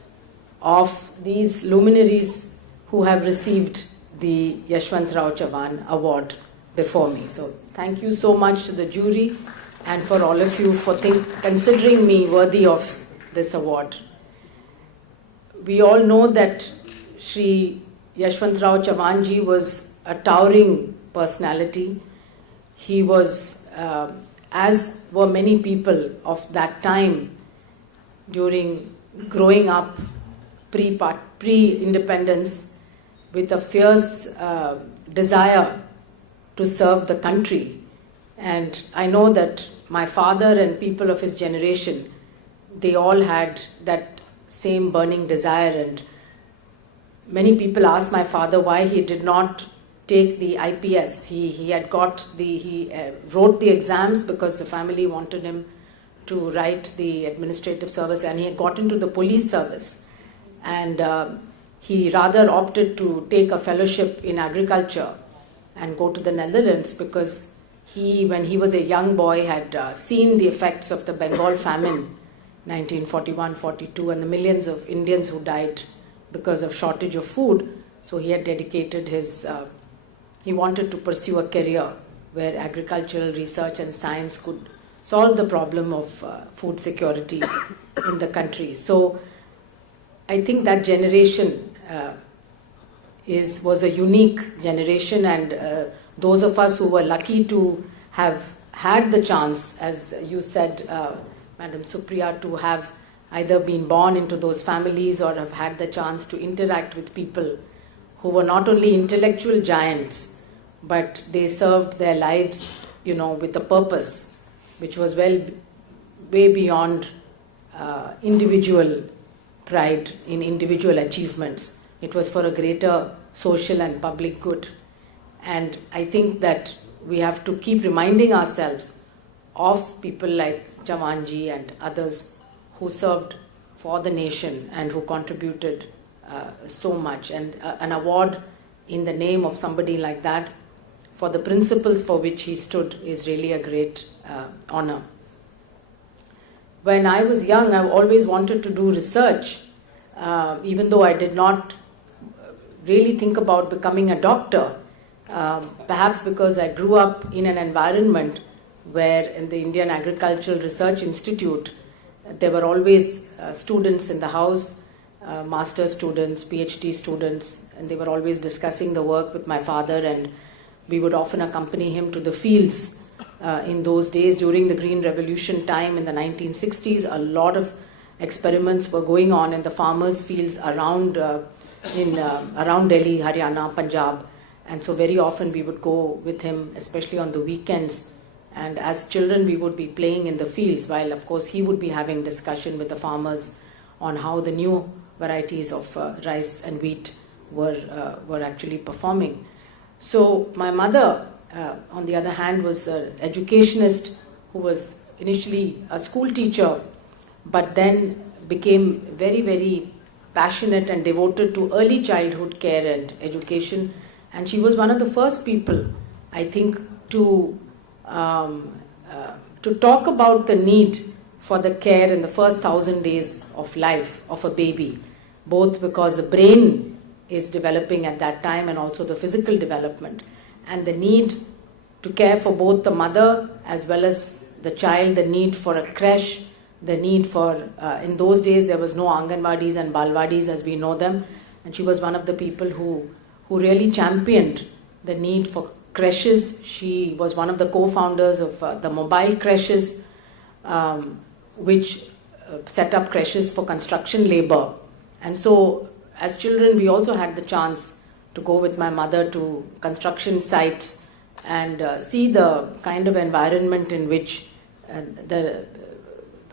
of these luminaries who have received the Yashwantrao Chavan award before me. So thank you so much to the jury and for all of you for considering me worthy of this award. We all know that Shri Yashwantrao Chavan ji was a towering personality. He was, as were many people of that time during growing up pre-independence, with a fierce desire to serve the country. And I know that my father and people of his generation, they all had that same burning desire. And many people asked my father why he did not take the IPS. He wrote the exams because the family wanted him to write the administrative service, and he had got into the police service. And he rather opted to take a fellowship in agriculture and go to the Netherlands because when he was a young boy, had seen the effects of the Bengal famine, 1941-42, and the millions of Indians who died because of shortage of food. So he had dedicated he wanted to pursue a career where agricultural research and science could solve the problem of food security in the country. So I think that generation was a unique generation, and those of us who were lucky to have had the chance, as you said, Madam Supriya, to have either been born into those families or have had the chance to interact with people who were not only intellectual giants, but they served their lives, with a purpose which was way beyond individual pride in individual achievements. It was for a greater social and public good. And I think that we have to keep reminding ourselves of people like Chavanji and others who served for the nation and who contributed so much. And an award in the name of somebody like that, for the principles for which he stood, is really a great honor. When I was young, I always wanted to do research, even though I did not really think about becoming a doctor. Perhaps because I grew up in an environment where in the Indian Agricultural Research Institute, there were always students in the house, master's students, PhD students, and they were always discussing the work with my father, and we would often accompany him to the fields. In those days, during the Green Revolution time in the 1960s, a lot of experiments were going on in the farmers' fields around Delhi, Haryana, Punjab. And so very often we would go with him, especially on the weekends. And as children, we would be playing in the fields, while of course he would be having discussion with the farmers on how the new varieties of rice and wheat were actually performing. So my mother, on the other hand, was an educationist who was initially a school teacher, but then became very, very passionate and devoted to early childhood care and education. And she was one of the first people, I think, to talk about the need for the care in the first 1,000 days of life of a baby, both because the brain is developing at that time and also the physical development, and the need to care for both the mother as well as the child, the need for a creche, the need for, in those days there was no Anganwadis and Balwadis as we know them, and she was one of the people who really championed the need for creches. She was one of the co-founders of the mobile creches, which set up creches for construction labor. And so as children we also had the chance to go with my mother to construction sites and see the kind of environment in which the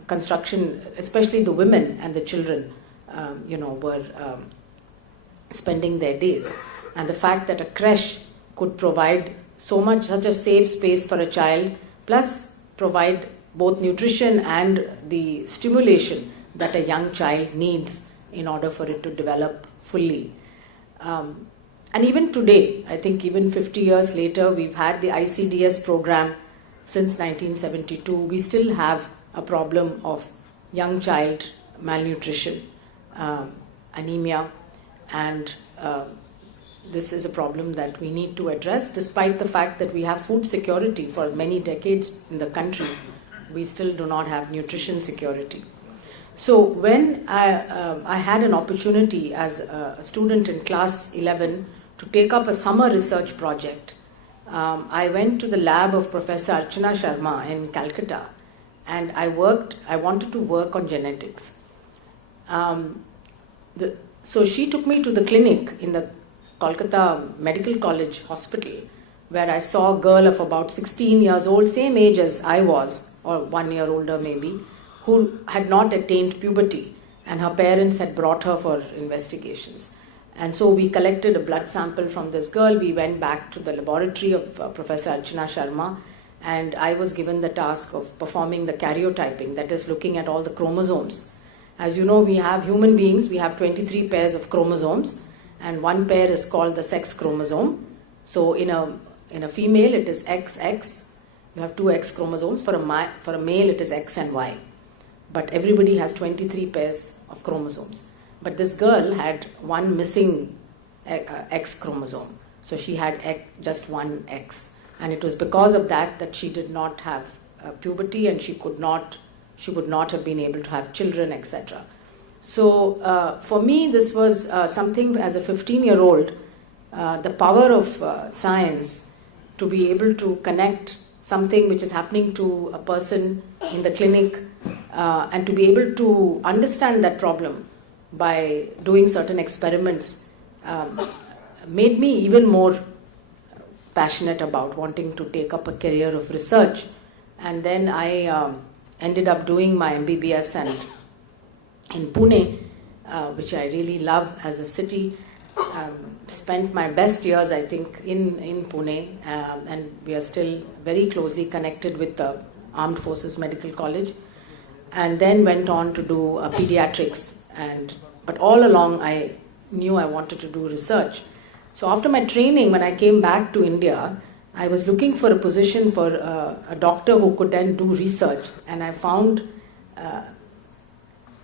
construction, especially the women and the children, were spending their days. And the fact that a creche could provide such a safe space for a child, plus provide both nutrition and the stimulation that a young child needs in order for it to develop fully. And even today, I think even 50 years later, we've had the ICDS program since 1972. We still have a problem of young child malnutrition, anemia, and this is a problem that we need to address. Despite the fact that we have food security for many decades in the country, we still do not have nutrition security. So when I had an opportunity as a student in class 11 to take up a summer research project, I went to the lab of Professor Archana Sharma in Calcutta, and I wanted to work on genetics. So she took me to the clinic in the Kolkata Medical College Hospital, where I saw a girl of about 16 years old, same age as I was, or 1 year older maybe, who had not attained puberty, and her parents had brought her for investigations. And so we collected a blood sample from this girl. We went back to the laboratory of Professor Archana Sharma, and I was given the task of performing the karyotyping, that is looking at all the chromosomes. As you know, we have human beings, we have 23 pairs of chromosomes, and one pair is called the sex chromosome. So in a female it is XX, you have two X chromosomes. For a male it is X and Y. But everybody has 23 pairs of chromosomes. But this girl had one missing X chromosome. So she had just one X. And it was because of that she did not have puberty, and she would not have been able to have children, etc. So for me, this was something as a 15-year-old, the power of science to be able to connect something which is happening to a person in the clinic and to be able to understand that problem by doing certain experiments made me even more passionate about wanting to take up a career of research. And then I ended up doing my MBBS in Pune, which I really love as a city. Spent my best years, I think, in Pune, and we are still very closely connected with the Armed Forces Medical College. And then went on to do pediatrics. But all along, I knew I wanted to do research. So after my training, when I came back to India, I was looking for a position for a doctor who could then do research, and I found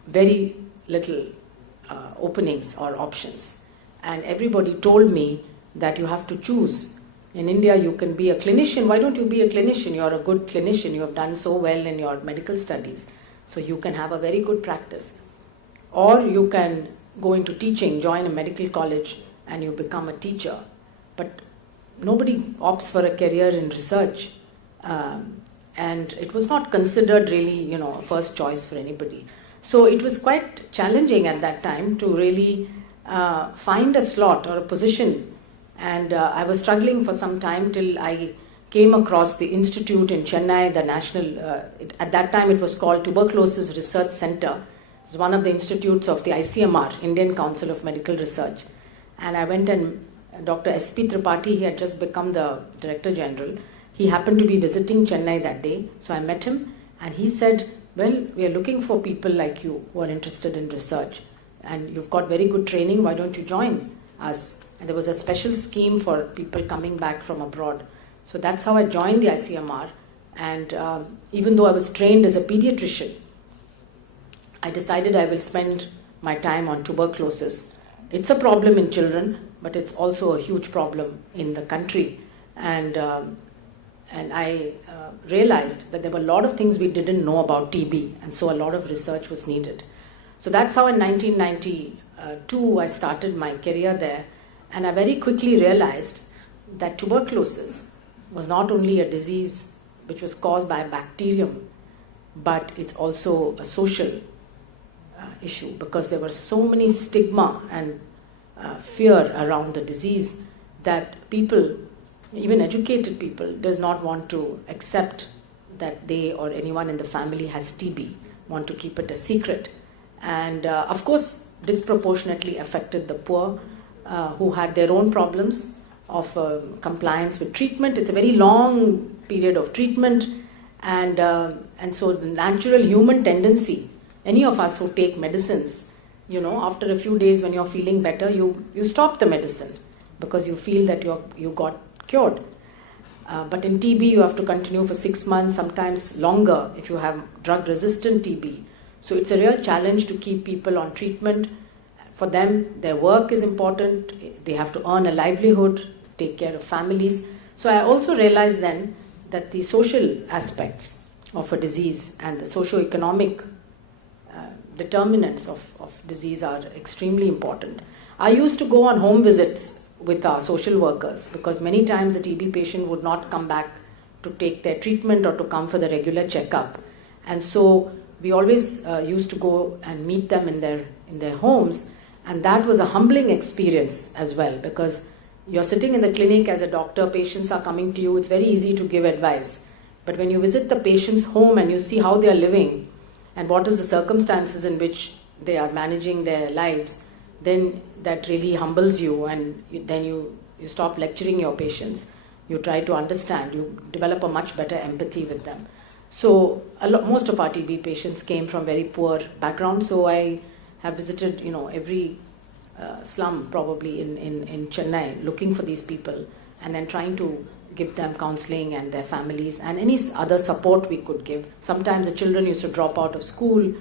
very little openings or options. And everybody told me that you have to choose. In India, you can be a clinician. Why don't you be a clinician? You're a good clinician. You have done so well in your medical studies. So you can have a very good practice. Or you can go into teaching, join a medical college, and you become a teacher. But nobody opts for a career in research. And it was not considered really, a first choice for anybody. So it was quite challenging at that time to really find a slot or a position. And I was struggling for some time till I came across the institute in Chennai, the national, at that time it was called Tuberculosis Research Center. It's one of the institutes of the ICMR, Indian Council of Medical Research. And I went and Dr. S.P. Tripathi, he had just become the Director General. He happened to be visiting Chennai that day. So I met him and he said, well, we are looking for people like you who are interested in research. And you've got very good training, why don't you join us? And there was a special scheme for people coming back from abroad. So that's how I joined the ICMR. And even though I was trained as a pediatrician, I decided I will spend my time on tuberculosis. It's a problem in children, but it's also a huge problem in the country. And I realized that there were a lot of things we didn't know about TB, and so a lot of research was needed. So that's how in 1992 I started my career there, and I very quickly realized that tuberculosis was not only a disease which was caused by a bacterium, but it's also a social issue, because there were so many stigma and fear around the disease that people, even educated people, does not want to accept that they or anyone in the family has TB, want to keep it a secret. And of course, disproportionately affected the poor who had their own problems of compliance with treatment. It's a very long period of treatment, and so the natural human tendency, any of us who take medicines, after a few days when you're feeling better, you stop the medicine because you feel that you got cured. But in TB, you have to continue for 6 months, sometimes longer if you have drug-resistant TB. So it's a real challenge to keep people on treatment. For them, their work is important. They have to earn a livelihood, take care of families. So I also realized then that the social aspects of a disease and the socio-economic determinants of disease are extremely important. I used to go on home visits with our social workers, because many times the TB patient would not come back to take their treatment or to come for the regular checkup. And so we always used to go and meet them in their homes, and that was a humbling experience as well, because you're sitting in the clinic as a doctor, patients are coming to you, it's very easy to give advice. But when you visit the patient's home and you see how they are living and what is the circumstances in which they are managing their lives, then that really humbles you, and then you stop lecturing your patients. You try to understand, you develop a much better empathy with them. So most of our TB patients came from very poor backgrounds, so I have visited every slum probably in Chennai, looking for these people and then trying to give them counseling and their families and any other support we could give. Sometimes the children used to drop out of school,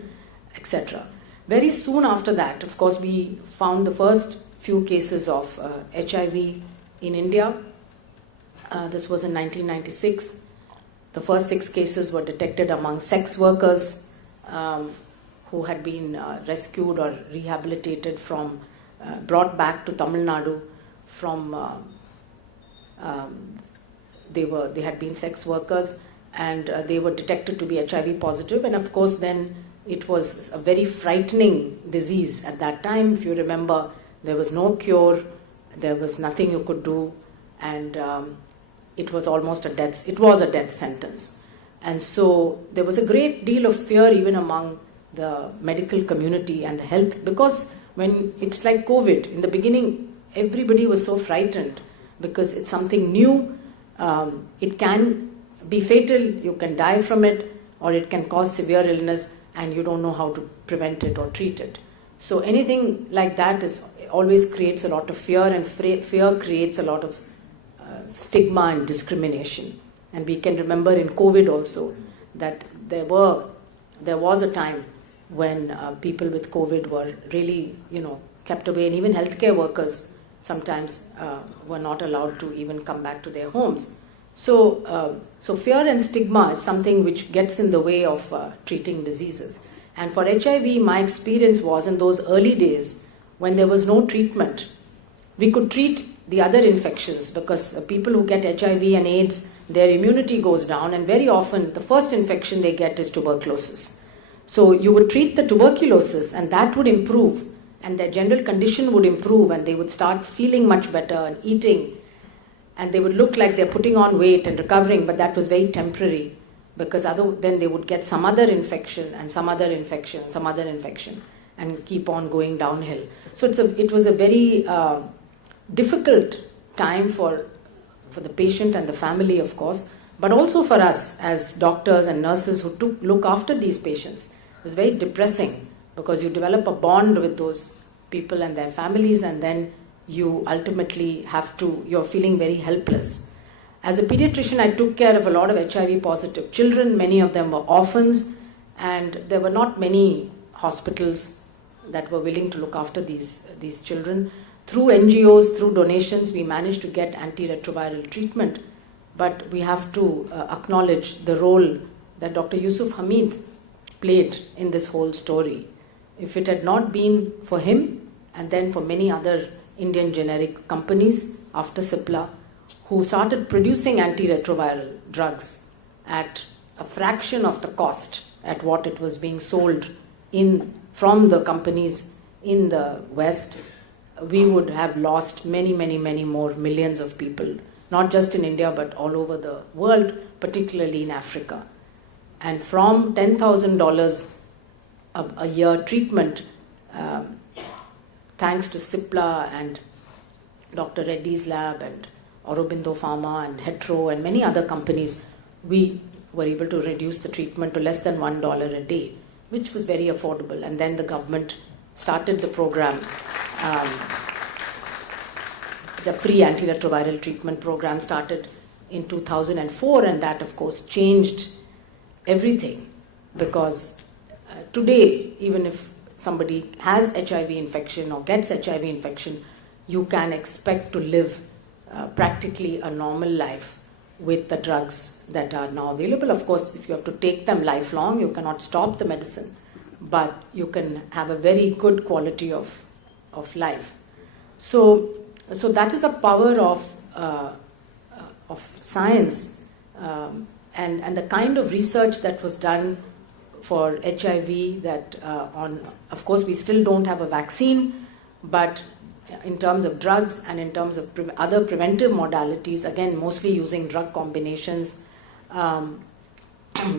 etc. Very soon after that, of course, we found the first few cases of HIV in India. This was in 1996. The first 6 cases were detected among sex workers who had been rescued or rehabilitated from, brought back to Tamil Nadu from, they had been sex workers, and they were detected to be HIV positive. And of course then it was a very frightening disease at that time. If you remember, there was no cure, there was nothing you could do, and it was almost a death sentence. And so there was a great deal of fear even among the medical community and the health, because when it's like COVID, in the beginning everybody was so frightened because it's something new. It can be fatal, you can die from it, or it can cause severe illness and you don't know how to prevent it or treat it. So anything like that always creates a lot of fear, and fear creates a lot of stigma and discrimination. And we can remember in COVID also that there was a time when people with COVID were really kept away, and even healthcare workers sometimes were not allowed to even come back to their homes. So fear and stigma is something which gets in the way of treating diseases. And for HIV, my experience was in those early days when there was no treatment, we could treat the other infections, because people who get HIV and AIDS, their immunity goes down, and very often the first infection they get is tuberculosis. So you would treat the tuberculosis and that would improve, and their general condition would improve, and they would start feeling much better and eating, and they would look like they're putting on weight and recovering, but that was very temporary, because then they would get some other infection and some other infection, some other infection, and keep on going downhill. So it was a very difficult time for the patient and the family, of course, but also for us as doctors and nurses who look after these patients. It was very depressing because you develop a bond with those people and their families, and then you ultimately you're feeling very helpless. As a pediatrician, I took care of a lot of HIV positive children. Many of them were orphans, and there were not many hospitals that were willing to look after these children. Through NGOs, through donations, we managed to get antiretroviral treatment, but we have to acknowledge the role that Dr. Yusuf Hamid played in this whole story. If it had not been for him, and then for many other Indian generic companies after Cipla, who started producing antiretroviral drugs at a fraction of the cost at what it was being sold from the companies in the West, we would have lost many, many, many more millions of people, not just in India, but all over the world, particularly in Africa. And from $10,000 a year treatment, thanks to Cipla and Dr. Reddy's lab and Aurobindo Pharma and Hetero and many other companies, we were able to reduce the treatment to less than $1 a day, which was very affordable. And then the government started the program, the free antiretroviral treatment program started in 2004, and that of course changed everything, because today, even if somebody has HIV infection or gets HIV infection, you can expect to live practically a normal life with the drugs that are now available. Of course, if you have to take them lifelong, you cannot stop the medicine, but you can have a very good quality of life. So that is a power of science, and the kind of research that was done for HIV that of course we still don't have a vaccine, but in terms of drugs and in terms of other preventive modalities, again mostly using drug combinations,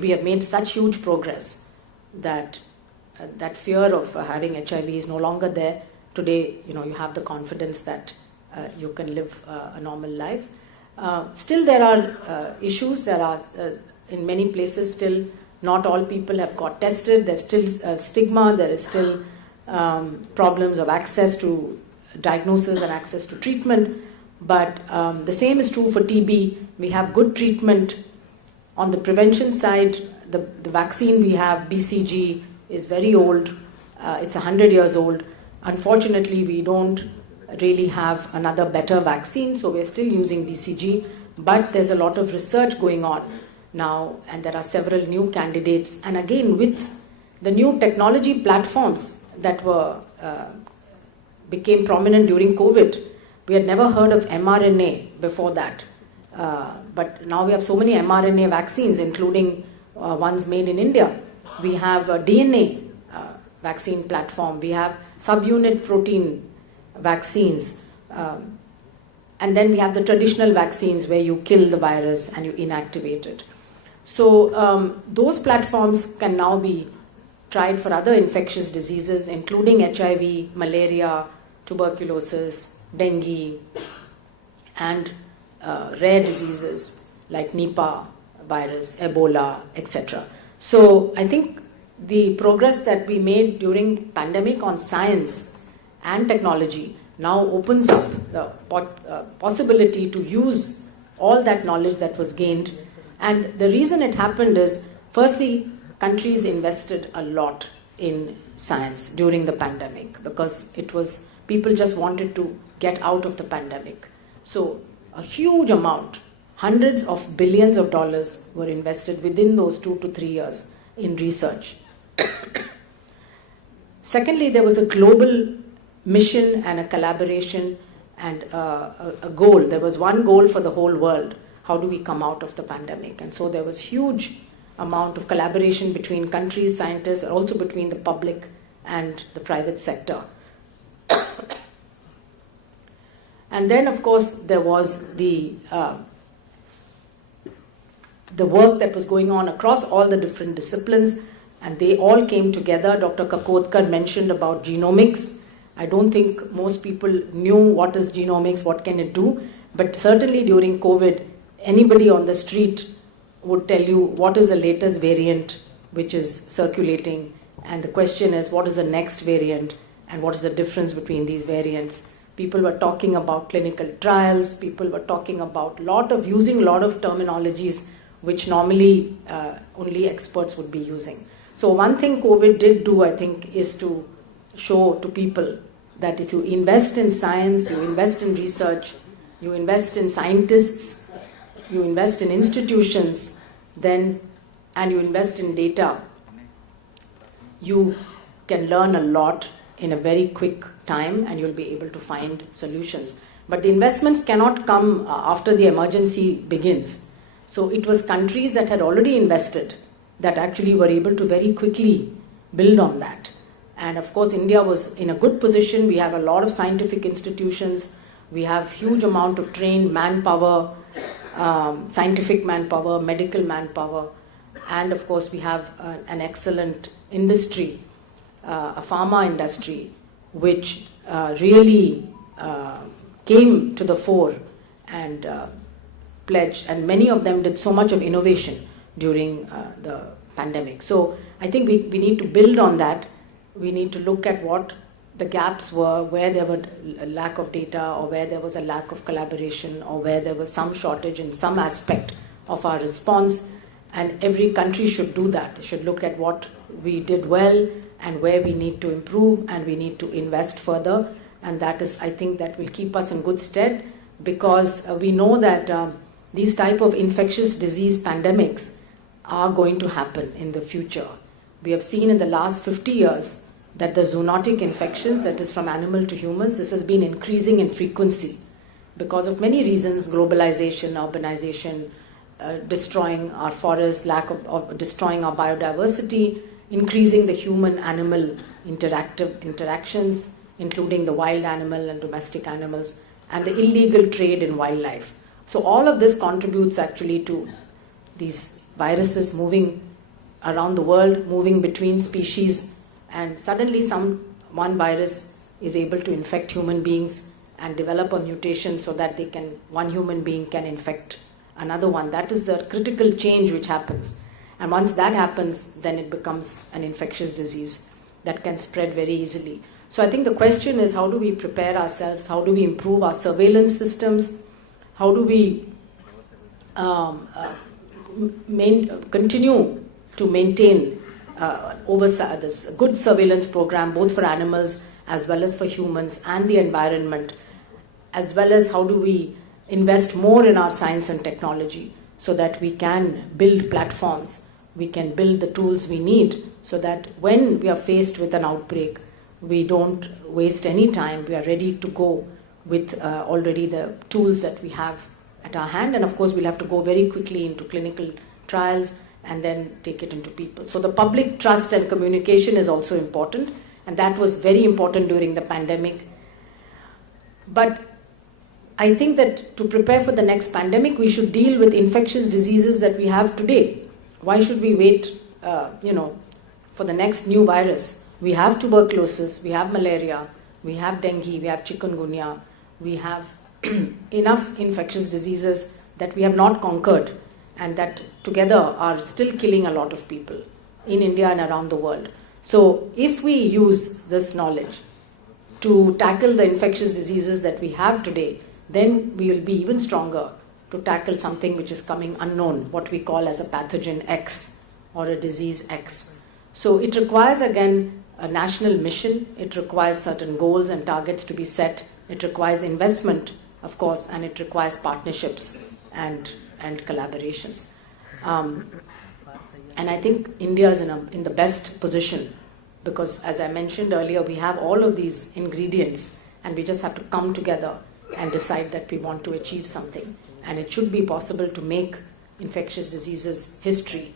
we have made such huge progress that that fear of having HIV is no longer there. Today, you have the confidence that you can live a normal life. Still there are issues. There are in many places still not all people have got tested. There's still stigma. There is still problems of access to diagnosis and access to treatment. But the same is true for TB. We have good treatment. On the prevention side, the vaccine we have, BCG, is very old. It's 100 years old. Unfortunately, we don't really have another better vaccine, so we're still using BCG. But there's a lot of research going on now, and there are several new candidates. And again, with the new technology platforms that became prominent during COVID, we had never heard of mRNA before that. But now we have so many mRNA vaccines, including ones made in India. We have a DNA vaccine platform. We have subunit protein vaccines. And then we have the traditional vaccines where you kill the virus and you inactivate it. So those platforms can now be tried for other infectious diseases, including HIV, malaria, tuberculosis, dengue, and rare diseases like Nipah virus, Ebola, etc. So I think the progress that we made during pandemic on science and technology now opens up the possibility to use all that knowledge that was gained. And the reason it happened is, firstly, countries invested a lot in science during the pandemic because people just wanted to get out of the pandemic. So a huge amount, hundreds of billions of dollars were invested within those 2 to 3 years in research. Secondly, there was a global mission and a collaboration and a goal. There was one goal for the whole world. How do we come out of the pandemic? And so there was huge amount of collaboration between countries, scientists, and also between the public and the private sector. And then, of course, there was the work that was going on across all the different disciplines, and they all came together. Dr. Kakodkar mentioned about genomics I don't think most people knew what is genomics, what can it do, but certainly during COVID, anybody on the street would tell you what is the latest variant which is circulating, and the question is what is the next variant and what is the difference between these variants. People were talking about clinical trials, people were talking about using a lot of terminologies which normally only experts would be using. So one thing COVID did do, I think, is to show to people that if you invest in science, you invest in research, you invest in scientists, you invest in institutions, and you invest in data, you can learn a lot in a very quick time and you'll be able to find solutions. But the investments cannot come after the emergency begins. So it was countries that had already invested that actually were able to very quickly build on that. And of course, India was in a good position. We have a lot of scientific institutions. We have huge amount of trained manpower, scientific manpower, medical manpower. And of course, we have an excellent industry, a pharma industry, which really came to the fore and pledged. And many of them did so much of innovation during the pandemic. So I think we need to build on that. We need to look at what the gaps were, where there were a lack of data or where there was a lack of collaboration or where there was some shortage in some aspect of our response. And every country should do that. They should look at what we did well and where we need to improve and we need to invest further. And that is, I think, that will keep us in good stead, because we know that these type of infectious disease pandemics are going to happen in the future. We have seen in the last 50 years that the zoonotic infections, that is from animal to humans, this has been increasing in frequency because of many reasons: globalization, urbanization, destroying our forests, lack of destroying our biodiversity, increasing the human-animal interactions, including the wild animal and domestic animals, and the illegal trade in wildlife. So all of this contributes actually to these viruses moving around the world, moving between species, and suddenly one virus is able to infect human beings and develop a mutation so that one human being can infect another one. That is the critical change which happens. And once that happens, then it becomes an infectious disease that can spread very easily. So I think the question is, how do we prepare ourselves? How do we improve our surveillance systems? How do we continue to maintain this good surveillance program, both for animals as well as for humans and the environment, as well as how do we invest more in our science and technology so that we can build platforms, we can build the tools we need so that when we are faced with an outbreak, we don't waste any time, we are ready to go with already the tools that we have at our hand. And of course, we'll have to go very quickly into clinical trials and then take it into people. So the public trust and communication is also important, and that was very important during the pandemic. But I think that to prepare for the next pandemic, we should deal with infectious diseases that we have today. Why should we wait, for the next new virus? We have tuberculosis, we have malaria, we have dengue, we have chikungunya, we have enough infectious diseases that we have not conquered and that together are still killing a lot of people in India and around the world. So if we use this knowledge to tackle the infectious diseases that we have today, then we will be even stronger to tackle something which is coming unknown, what we call as a pathogen X or a disease X. So it requires, again, a national mission. It requires certain goals and targets to be set. It requires investment, of course, and it requires partnerships and collaborations. And I think India is in the best position because, as I mentioned earlier, we have all of these ingredients and we just have to come together and decide that we want to achieve something. And it should be possible to make infectious diseases history.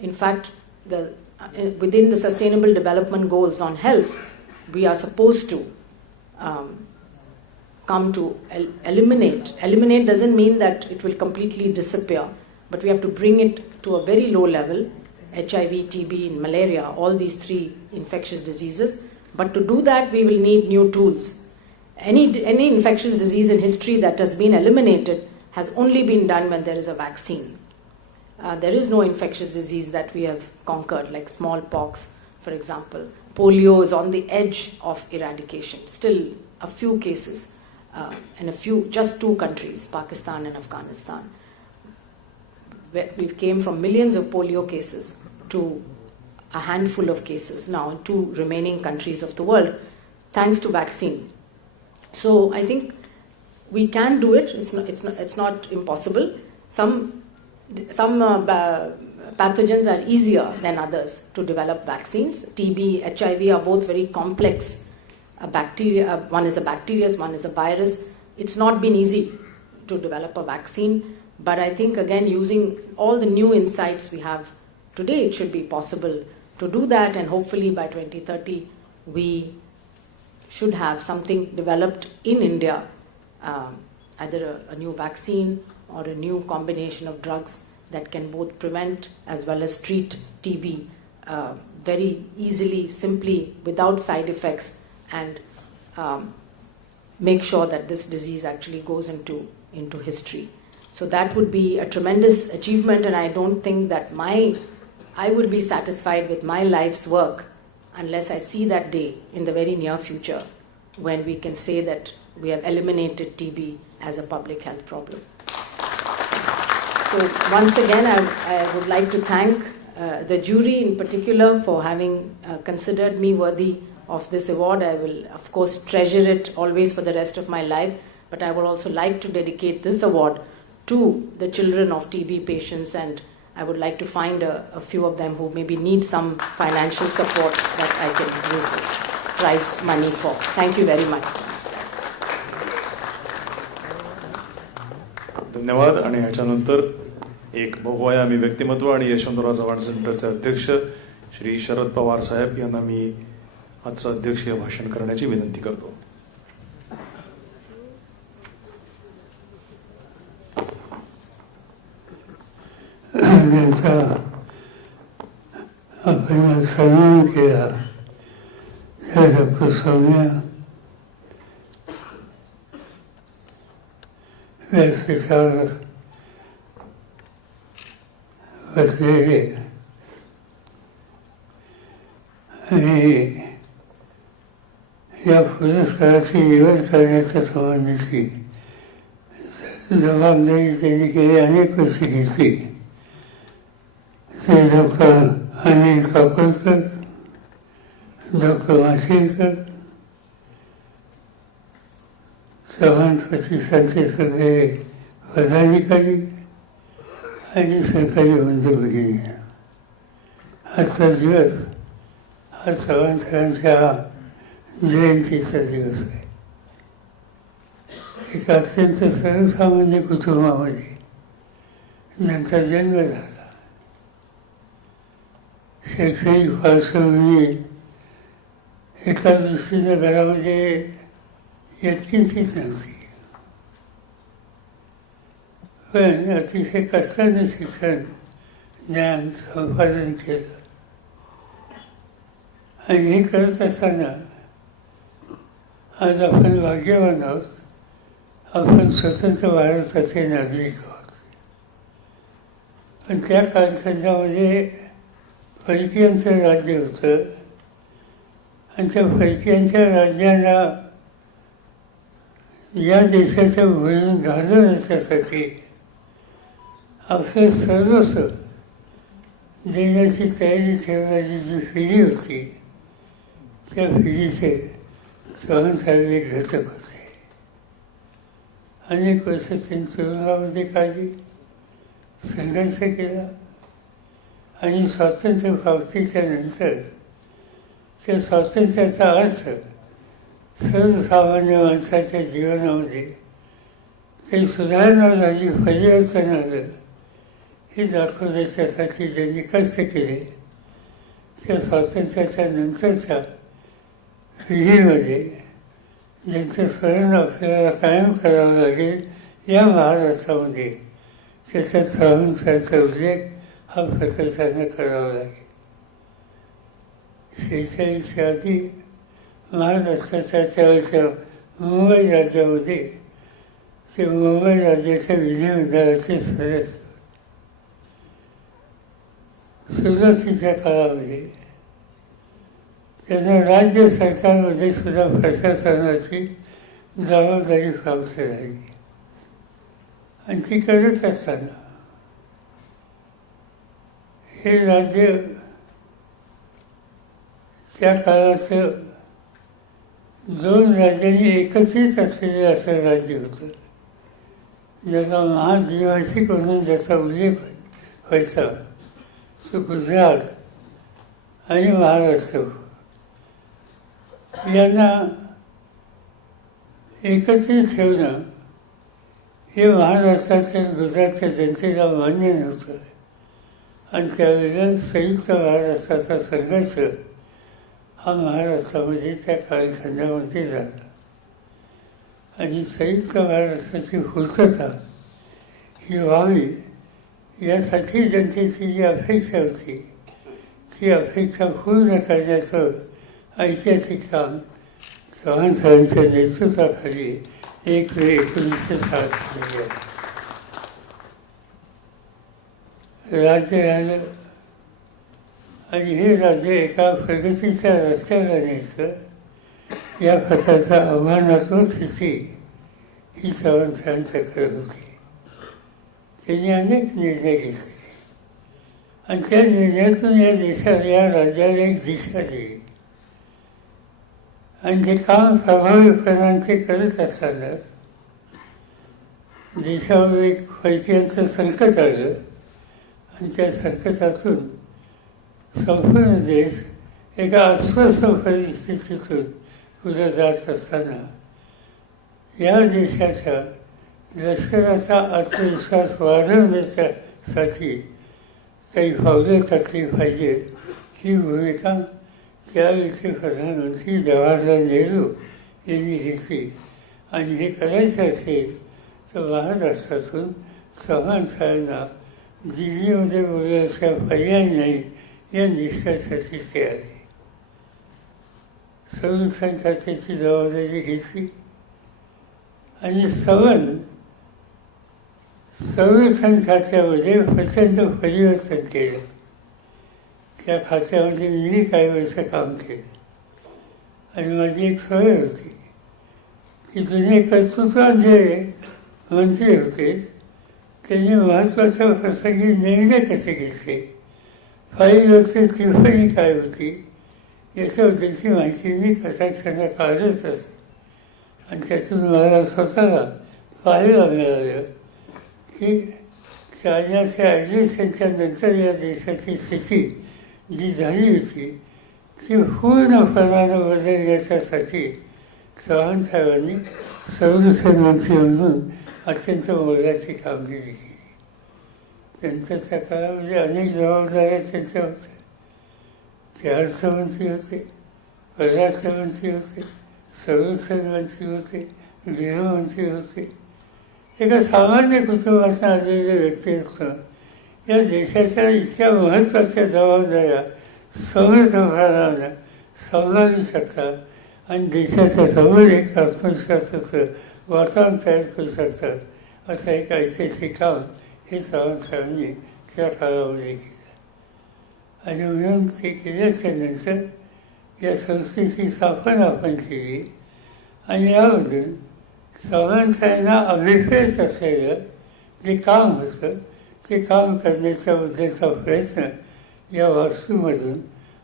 In fact, within the Sustainable Development Goals on health, we are supposed to come to eliminate. Eliminate doesn't mean that it will completely disappear, but we have to bring it to a very low level. HIV, TB, and malaria, all these three infectious diseases, But to do that, we will need new tools. Any infectious disease in history that has been eliminated has only been done when there is a vaccine. There is no infectious disease that we have conquered, like smallpox, for example. Polio is on the edge of eradication. Still a few cases in just 2 countries, Pakistan and Afghanistan. We came from millions of polio cases to a handful of cases now in 2 remaining countries of the world, thanks to vaccine. So I think we can do it. It's not impossible. Some pathogens are easier than others to develop vaccines. TB, HIV are both very complex bacteria. One is a bacteria, one is a virus. It's not been easy to develop a vaccine, but I think again, using all the new insights we have today, it should be possible to do that, and hopefully by 2030 we should have something developed in India, either a new vaccine or a new combination of drugs that can both prevent as well as treat TB very easily, simply, without side effects, and make sure that this disease actually goes into history. So that would be a tremendous achievement, and I don't think that I would be satisfied with my life's work unless I see that day in the very near future when we can say that we have eliminated TB as a public health problem. So once again, I would like to thank the jury in particular for having considered me worthy of this award. I will, of course, treasure it always for the rest of my life, but I would also like to dedicate this award to the children of TB patients, and I would like to find a few of them who maybe need some financial support that I can use this prize money for. Thank you very much. धन्यवाद. आणि ह्याच्यानंतर एक बहुआयामी व्यक्तिमत्व आणि यशवंतराव चव्हाण सेंटरचे अध्यक्ष श्री शरद पवार साहेब यांना मी आजचं अध्यक्षीय भाषण करण्याची विनंती करतो. आपण सन्मान केला त्या डॉक्टर सौम्या व्यासपीठावर बसलेले आणि या पुरस्काराची निवड करण्याच्या संबंधीची जबाबदारी त्यांनी गेली अनेक वर्षी घेतली. ते डॉक्टर अनिल काकोडकर, डॉक्टर माशेलकर, चव्हाण प्रतिष्ठानचे सगळे पदाधिकारी आणि सरकारी बंधू भगिनी. आजचा दिवस हा चव्हाण सरांच्या जयंतीचा दिवस आहे. एक अत्यंत सर्वसामान्य कुटुंबामध्ये ज्यांचा जन्म झाला, शैक्षणिक पार्श्वभूमी एका दृष्टीनं घरामध्ये यत्किंचित नव्हती, पण अतिशय कष्टाने शिक्षण ज्ञान संपादन केलं. आणि हे करत असताना आज आपण भाग्यवान आहोत. आपण स्वतंत्र भारताचे नागरिक आहोत. पण त्या कालखंडामध्ये परकीयांचं राज्य होतं, आणि त्या परकीयांच्या राज्याला या देशाच्या भूमीतून घालवण्यासाठी आपलं सर्वस्व देण्याची तयारी ठेवणारी जी पिढी होती, त्या पिढीचे चव्हाण साहेब एक घटक होते. अनेक वर्ष त्यांनी तुरुंगामध्ये काढली, संघर्ष केला, आणि स्वातंत्र्य प्राप्तीच्या नंतर त्या स्वातंत्र्याचा अर्थ सर्वसामान्य माणसाच्या जीवनामध्ये काही सुधारणा झाली, परिवर्तन आलं हे दाखवण्याच्यासाठी ज्यांनी कष्ट केले, त्या स्वातंत्र्याच्या नंतरच्या पिढीमध्ये ज्यांचं स्मरण आपल्याला कायम करावं लागेल या महाराष्ट्रामध्ये, त्याचा चव्हाणचा उल्लेख हा प्रकल्पाने करावा लागेल. 46च्या आधी महाराष्ट्राच्या त्यावेळेच्या मुंबई राज्यामध्ये ते मुंबई राज्याच्या विधिमंडळाचे सदस्य. सुरुवातीच्या काळामध्ये त्यांना राज्य सरकारमध्ये सुद्धा प्रशासनाची जबाबदारी प्राप्त झाली आणि ती करत असताना हे राज्य त्या काळाचं 2 राज्यांनी एकत्रित असलेलं असं राज्य होतं, ज्याचा महाद्विभाषिक म्हणून ज्याचा उल्लेख व्हायचा तो गुजरात आणि महाराष्ट्र. यांना एकत्रित ठेवणं हे महाराष्ट्राच्या गुजरातच्या जनतेला मान्य नव्हतं आणि त्यावेळेला संयुक्त महाराष्ट्राचा संघर्ष हा महाराष्ट्रामध्ये त्या कालखंडामध्ये झाला आणि संयुक्त महाराष्ट्राची पूर्तता ही व्हावी यासाठी जनतेची जी अपेक्षा होती ती अपेक्षा पूर्ण करण्याचं ऐतिहासिक काम चव्हाण साहेबांच्या नेतृत्वाखाली 1 मे 1960 केले आहे. राज्य झालं आणि हे राज्य एका प्रगतीच्या रस्त्याला न्यायचं या प्रकारचा आव्हानात्मक स्थिती ही चव्हाण साहेबांच्याकडे होती. त्यांनी अनेक निर्णय घेतले आणि त्या निर्णयातून या देशाला या राज्याला एक दिशा दिली आणि ते काम प्रभावीपणाने ते करत असतानाच देशावर एक पैक्यांचं संकट आलं आणि त्या संकटातून संपूर्ण देश एका अस्वस्थ परिस्थितीतून पुढे जात असताना या देशाच्या लष्कराचा आत्मविश्वास वाढवण्यासाठी काही पावलं टाकली पाहिजेत ही भूमिका त्यावेळेचे प्रधानमंत्री जवाहरलाल नेहरू यांनी घेतली आणि हे करायचं असेल तर महाराष्ट्रातून चव्हाण साहेबांना दिल्लीमध्ये बोलवण्याचा पर्याय नाही या निष्कर्षाची ते आले. संरक्षण खात्याची जबाबदारी घेतली आणि संरक्षण खात्यामध्ये प्रचंड परिवर्तन केलं. त्या खात्यामध्ये मी काही वर्ष काम केलं आणि माझी एक सवय होती की जुने कर्तृत्वान जे मंत्री होते त्यांनी महत्त्वाच्या प्रसंगी निर्णय कसे घेतले, फाईलवरची टिप्पणी काय होती याच्याबद्दलची माहिती मी कटाक्षाने काढत असे आणि त्यातून मला स्वतःला पाहायला मिळालं की चायनाच्या ॲडमिशनच्या नंतर या देशाची स्थिती जी झाली होती ती पूर्णपणानं बदलण्याच्यासाठी चव्हाण साहेबांनी संरक्षण मंत्री म्हणून अत्यंत मोलाची कामगिरी केली. त्यांच्या काळामध्ये अनेक जबाबदाऱ्या त्यांच्या होत्या. ते अर्थमंत्री होते, परराष्ट्रमंत्री होते, संरक्षण मंत्री होते, गृहमंत्री होते. एका सामान्य कुटुंबातून आलेले व्यक्ती असणं या देशाच्या इतक्या महत्त्वाच्या जबाबदाऱ्या समर्थपणानं सांभाळू शकतात आणि देशाच्या समोर एक आत्मविश्वासाचं वातावरण तयार करू शकतात असं एक ऐतिहासिक काम हे चव्हाण साहेबांनी त्या काळामध्ये केलं आणि म्हणून ते केल्याच्या नंतर या संस्थेची स्थापना आपण केली आणि यामधून चव्हाण साहेबांना अभिप्रेत असलेलं जे काम होतं ते काम करण्याच्या बद्दलचा प्रयत्न या वास्तूमधून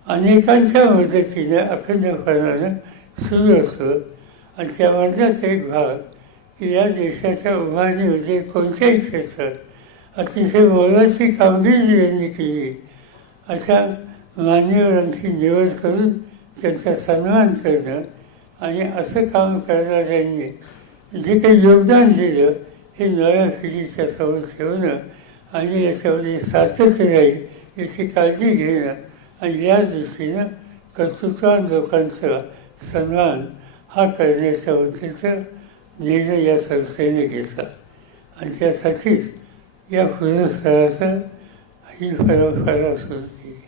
अनेकांच्या मदतीने अखंडपणानं सुरू असतो आणि त्यामधलाच एक भाग की या देशाच्या उभारणीमध्ये कोणत्याही क्षेत्रात अतिशय मोलाची कामगिरी यांनी केली अशा मान्यवरांची निवड करून त्यांचा सन्मान करणं आणि असं काम करणाऱ्यांनी जे काही योगदान दिलं हे नव्या पिढीच्या समोर ठेवणं आणि याच्यामध्ये सातत्य राहील याची काळजी घेणं आणि या दृष्टीनं कर्तृत्वान लोकांचा सन्मान हा करण्याच्या बद्दलचा निर्णय या संस्थेने घेतला आणि त्यासाठीच या पुरस्काराचा ही परंपरा सुरू केली.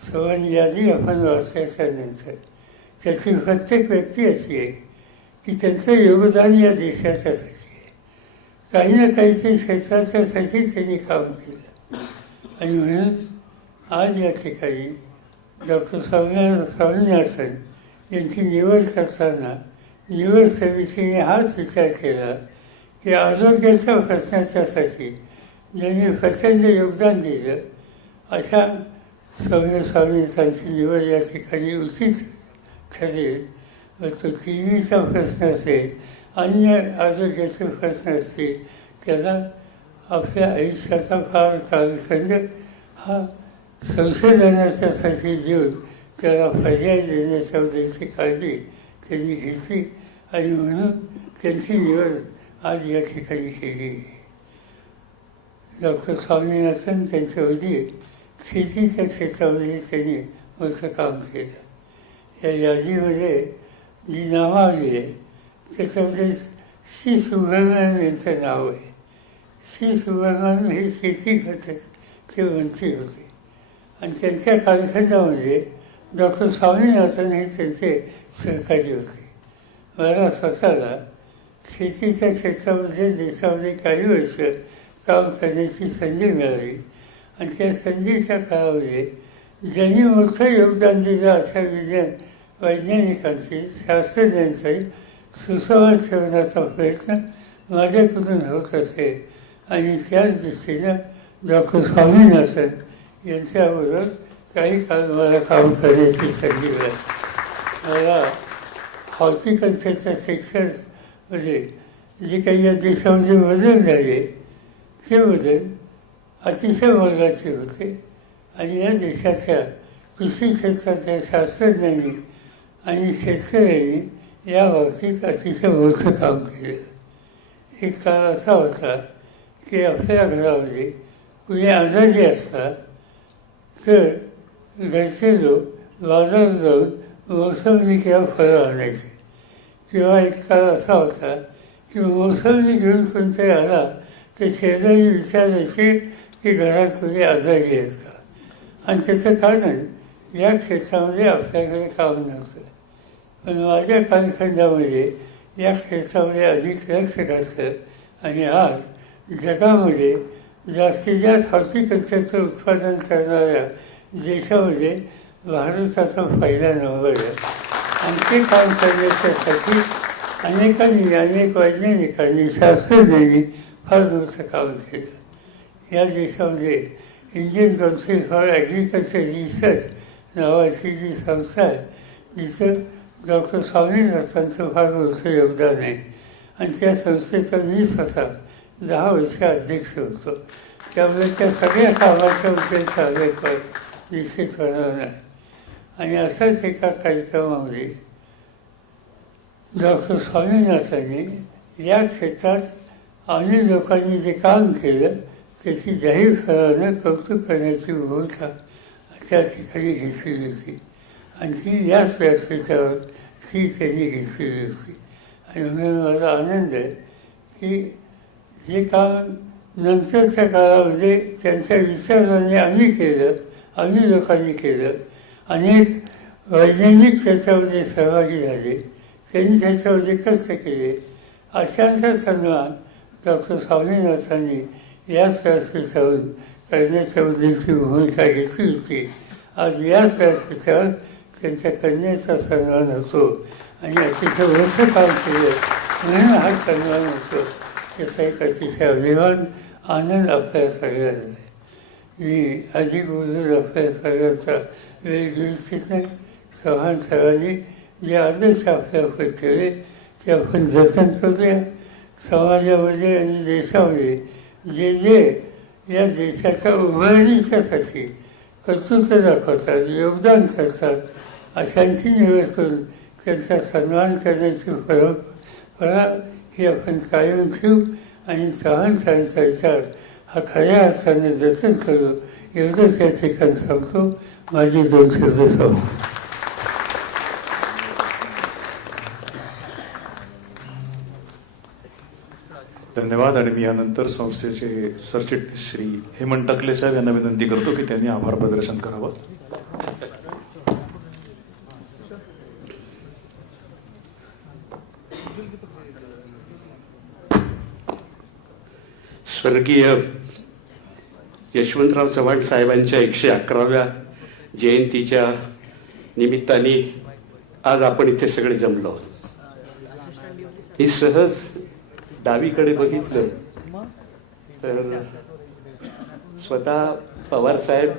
सवान यादी आपण वाचल्याच्या नंतर त्याची प्रत्येक व्यक्ती अशी आहे की त्यांचं योगदान या देशाच्यासाठी आहे. काही ना काहीतरी क्षेत्राच्यासाठी त्यांनी काम केलं आणि म्हणून आज या ठिकाणी डॉक्टर स्वामीनाथन यांची निवड करताना निवड समितीने हाच विचार केला की आरोग्याच्या प्रश्नाच्यासाठी ज्यांनी प्रचंड योगदान दिलं अशा स्वामीनाथांची निवड या ठिकाणी उचित ठरेल. व तो टीव्हीचा प्रश्न असेल, अन्य आरोग्याचे प्रश्न असतील, त्याला आपल्या आयुष्याचा फार कालखंड हा संशोधनाच्यासाठी देऊन त्याला पर्याय देण्याच्या उद्देशाची काळजी त्यांनी घेतली आणि म्हणून त्यांची निवड आज या ठिकाणी केली. डॉक्टर स्वामीनाथन त्यांच्या वडील शेतीच्या क्षेत्रामध्ये त्यांनी मोठं काम केलं. या यादीमध्ये जी नावावली आहे त्याच्यामध्ये श्री सुब्रमण्यम यांचं नाव आहे. श्री सुब्रमण्यम हे शेती खात्याचे मंत्री होते आणि त्यांच्या कालखंडामध्ये डॉक्टर स्वामीनाथन हे त्यांचे सहकारी होते. मला स्वतःला शेतीच्या क्षेत्रामध्ये देशामध्ये काही वर्ष काम करण्याची संधी मिळाली आणि त्या संधीच्या काळामध्ये ज्यांनी मोठं योगदान दिलं अशा वैज्ञानिकांची शास्त्रज्ञांचाही सुसंवाद ठेवण्याचा प्रयत्न माझ्याकडून होत असेल आणि त्याच दृष्टीनं डॉक्टर स्वामीनाथन यांच्याबरोबर काही काळ मला काम करण्याची संधी मिळाली. मला हॉर्टिकल्चरच्या सेक्शनमध्ये जे काही या देशामध्ये बदल झाले ते बदल अतिशय मोलाचे होते आणि या देशाच्या कृषी क्षेत्राच्या शास्त्रज्ञांनी आणि शेतकऱ्यांनी या बाबतीत अतिशय मोठं काम केलं. एक काळ असा होता की आपल्या घरामध्ये कुणी आजारी असला तर घरचे लोक बाजारात जाऊन मोसंबी किंवा फळं आणायचे. किंवा एक काळ असा होता की मोसंबी घेऊन कोणतरी आला तर शेजारी विचारायचे की घरात कोणी आजारी आहेत का. आणि त्याचं कारण या क्षेत्रामध्ये आपल्याकडे काम नव्हतं. पण माझ्या कालखंडामध्ये या क्षेत्रामध्ये अधिक लक्ष घातलं आणि आज जगामध्ये जास्तीत जास्त हॉर्टिकल्चरचं उत्पादन करणाऱ्या देशामध्ये भारताचा पहिला नंबर आहे. आणि ते काम करण्याच्यासाठी अनेक वैज्ञानिकांनी शास्त्रज्ञांनी फार मोठं काम केलं. या देशामध्ये Indian council for agriculture research नावाची जी संस्था आहे जिथं डॉक्टर स्वामीनाथांचं फार मोठं योगदान आहे आणि त्या संस्थेचा मी स्वतः 10 वर्ष अध्यक्ष होतो. त्यामुळे त्या सगळ्या कामाच्या उद्देश आलेखवर निश्चित होणार नाही. आणि असाच एका कार्यक्रमामध्ये डॉक्टर स्वामीनाथांनी या क्षेत्रात अनेक लोकांनी जे काम केलं त्याची जाहीरपणानं कौतुक करण्याची भूमिका त्या ठिकाणी घेतलेली होती आणि ती याच व्यासपीठावर ती त्यांनी घेतलेली होती. आणि म्हणून मला आनंद आहे की जे काम नंतरच्या काळामध्ये त्यांच्या विचाराने आम्ही लोकांनी केलं. अनेक वैज्ञानिक त्याच्यामध्ये सहभागी झाले, त्यांनी त्याच्यामध्ये कष्ट केले. अशांचा सन्मान डॉक्टर स्वामीनाथांनी याच व्यासपीठावर करण्याच्या उद्देशाची भूमिका घेतली होती. आज याच व्यासपीठावर त्यांच्या कन्याचा सन्मान होतो आणि अतिशय मोठं काम केलं म्हणून हा सन्मान होतो. याचा एक अतिशय अभिमान आनंद आपल्या सगळ्यांना आहे. मी अधिक बोलून आपल्या सगळ्यांचा वेळ घेऊ इच्छित नाही. चव्हाण सरांनी जे आदर्श आपल्यावर केले ते आपण जतन करूया. समाजामध्ये आणि देशामध्ये जे या देशाच्या उभारणीच्यासाठी कर्तृत्व दाखवतात, योगदान करतात, अशांची निवड करून त्यांचा सन्मान करण्याची परंपरा ही आपण कायम ठेवू आणि चव्हाण सरांचा विचार हा खऱ्या अर्थाने जतन करू एवढंच या ठिकाणी सांगतो. माझी 2 शब्द सांगतो. धन्यवाद. आणि मी यानंतर संस्थेचे सरचिटणीस श्री हेमंत टकले साहेब यांना विनंती करतो की त्यांनी आभार प्रदर्शन करावं. स्वर्गीय यशवंतराव चव्हाण साहेबांच्या 111व्या जयंतीच्या निमित्ताने आज आपण इथे सगळे जमलो आहोत. मी सहज डावीकडे बघितलं तर स्वतः पवार साहेब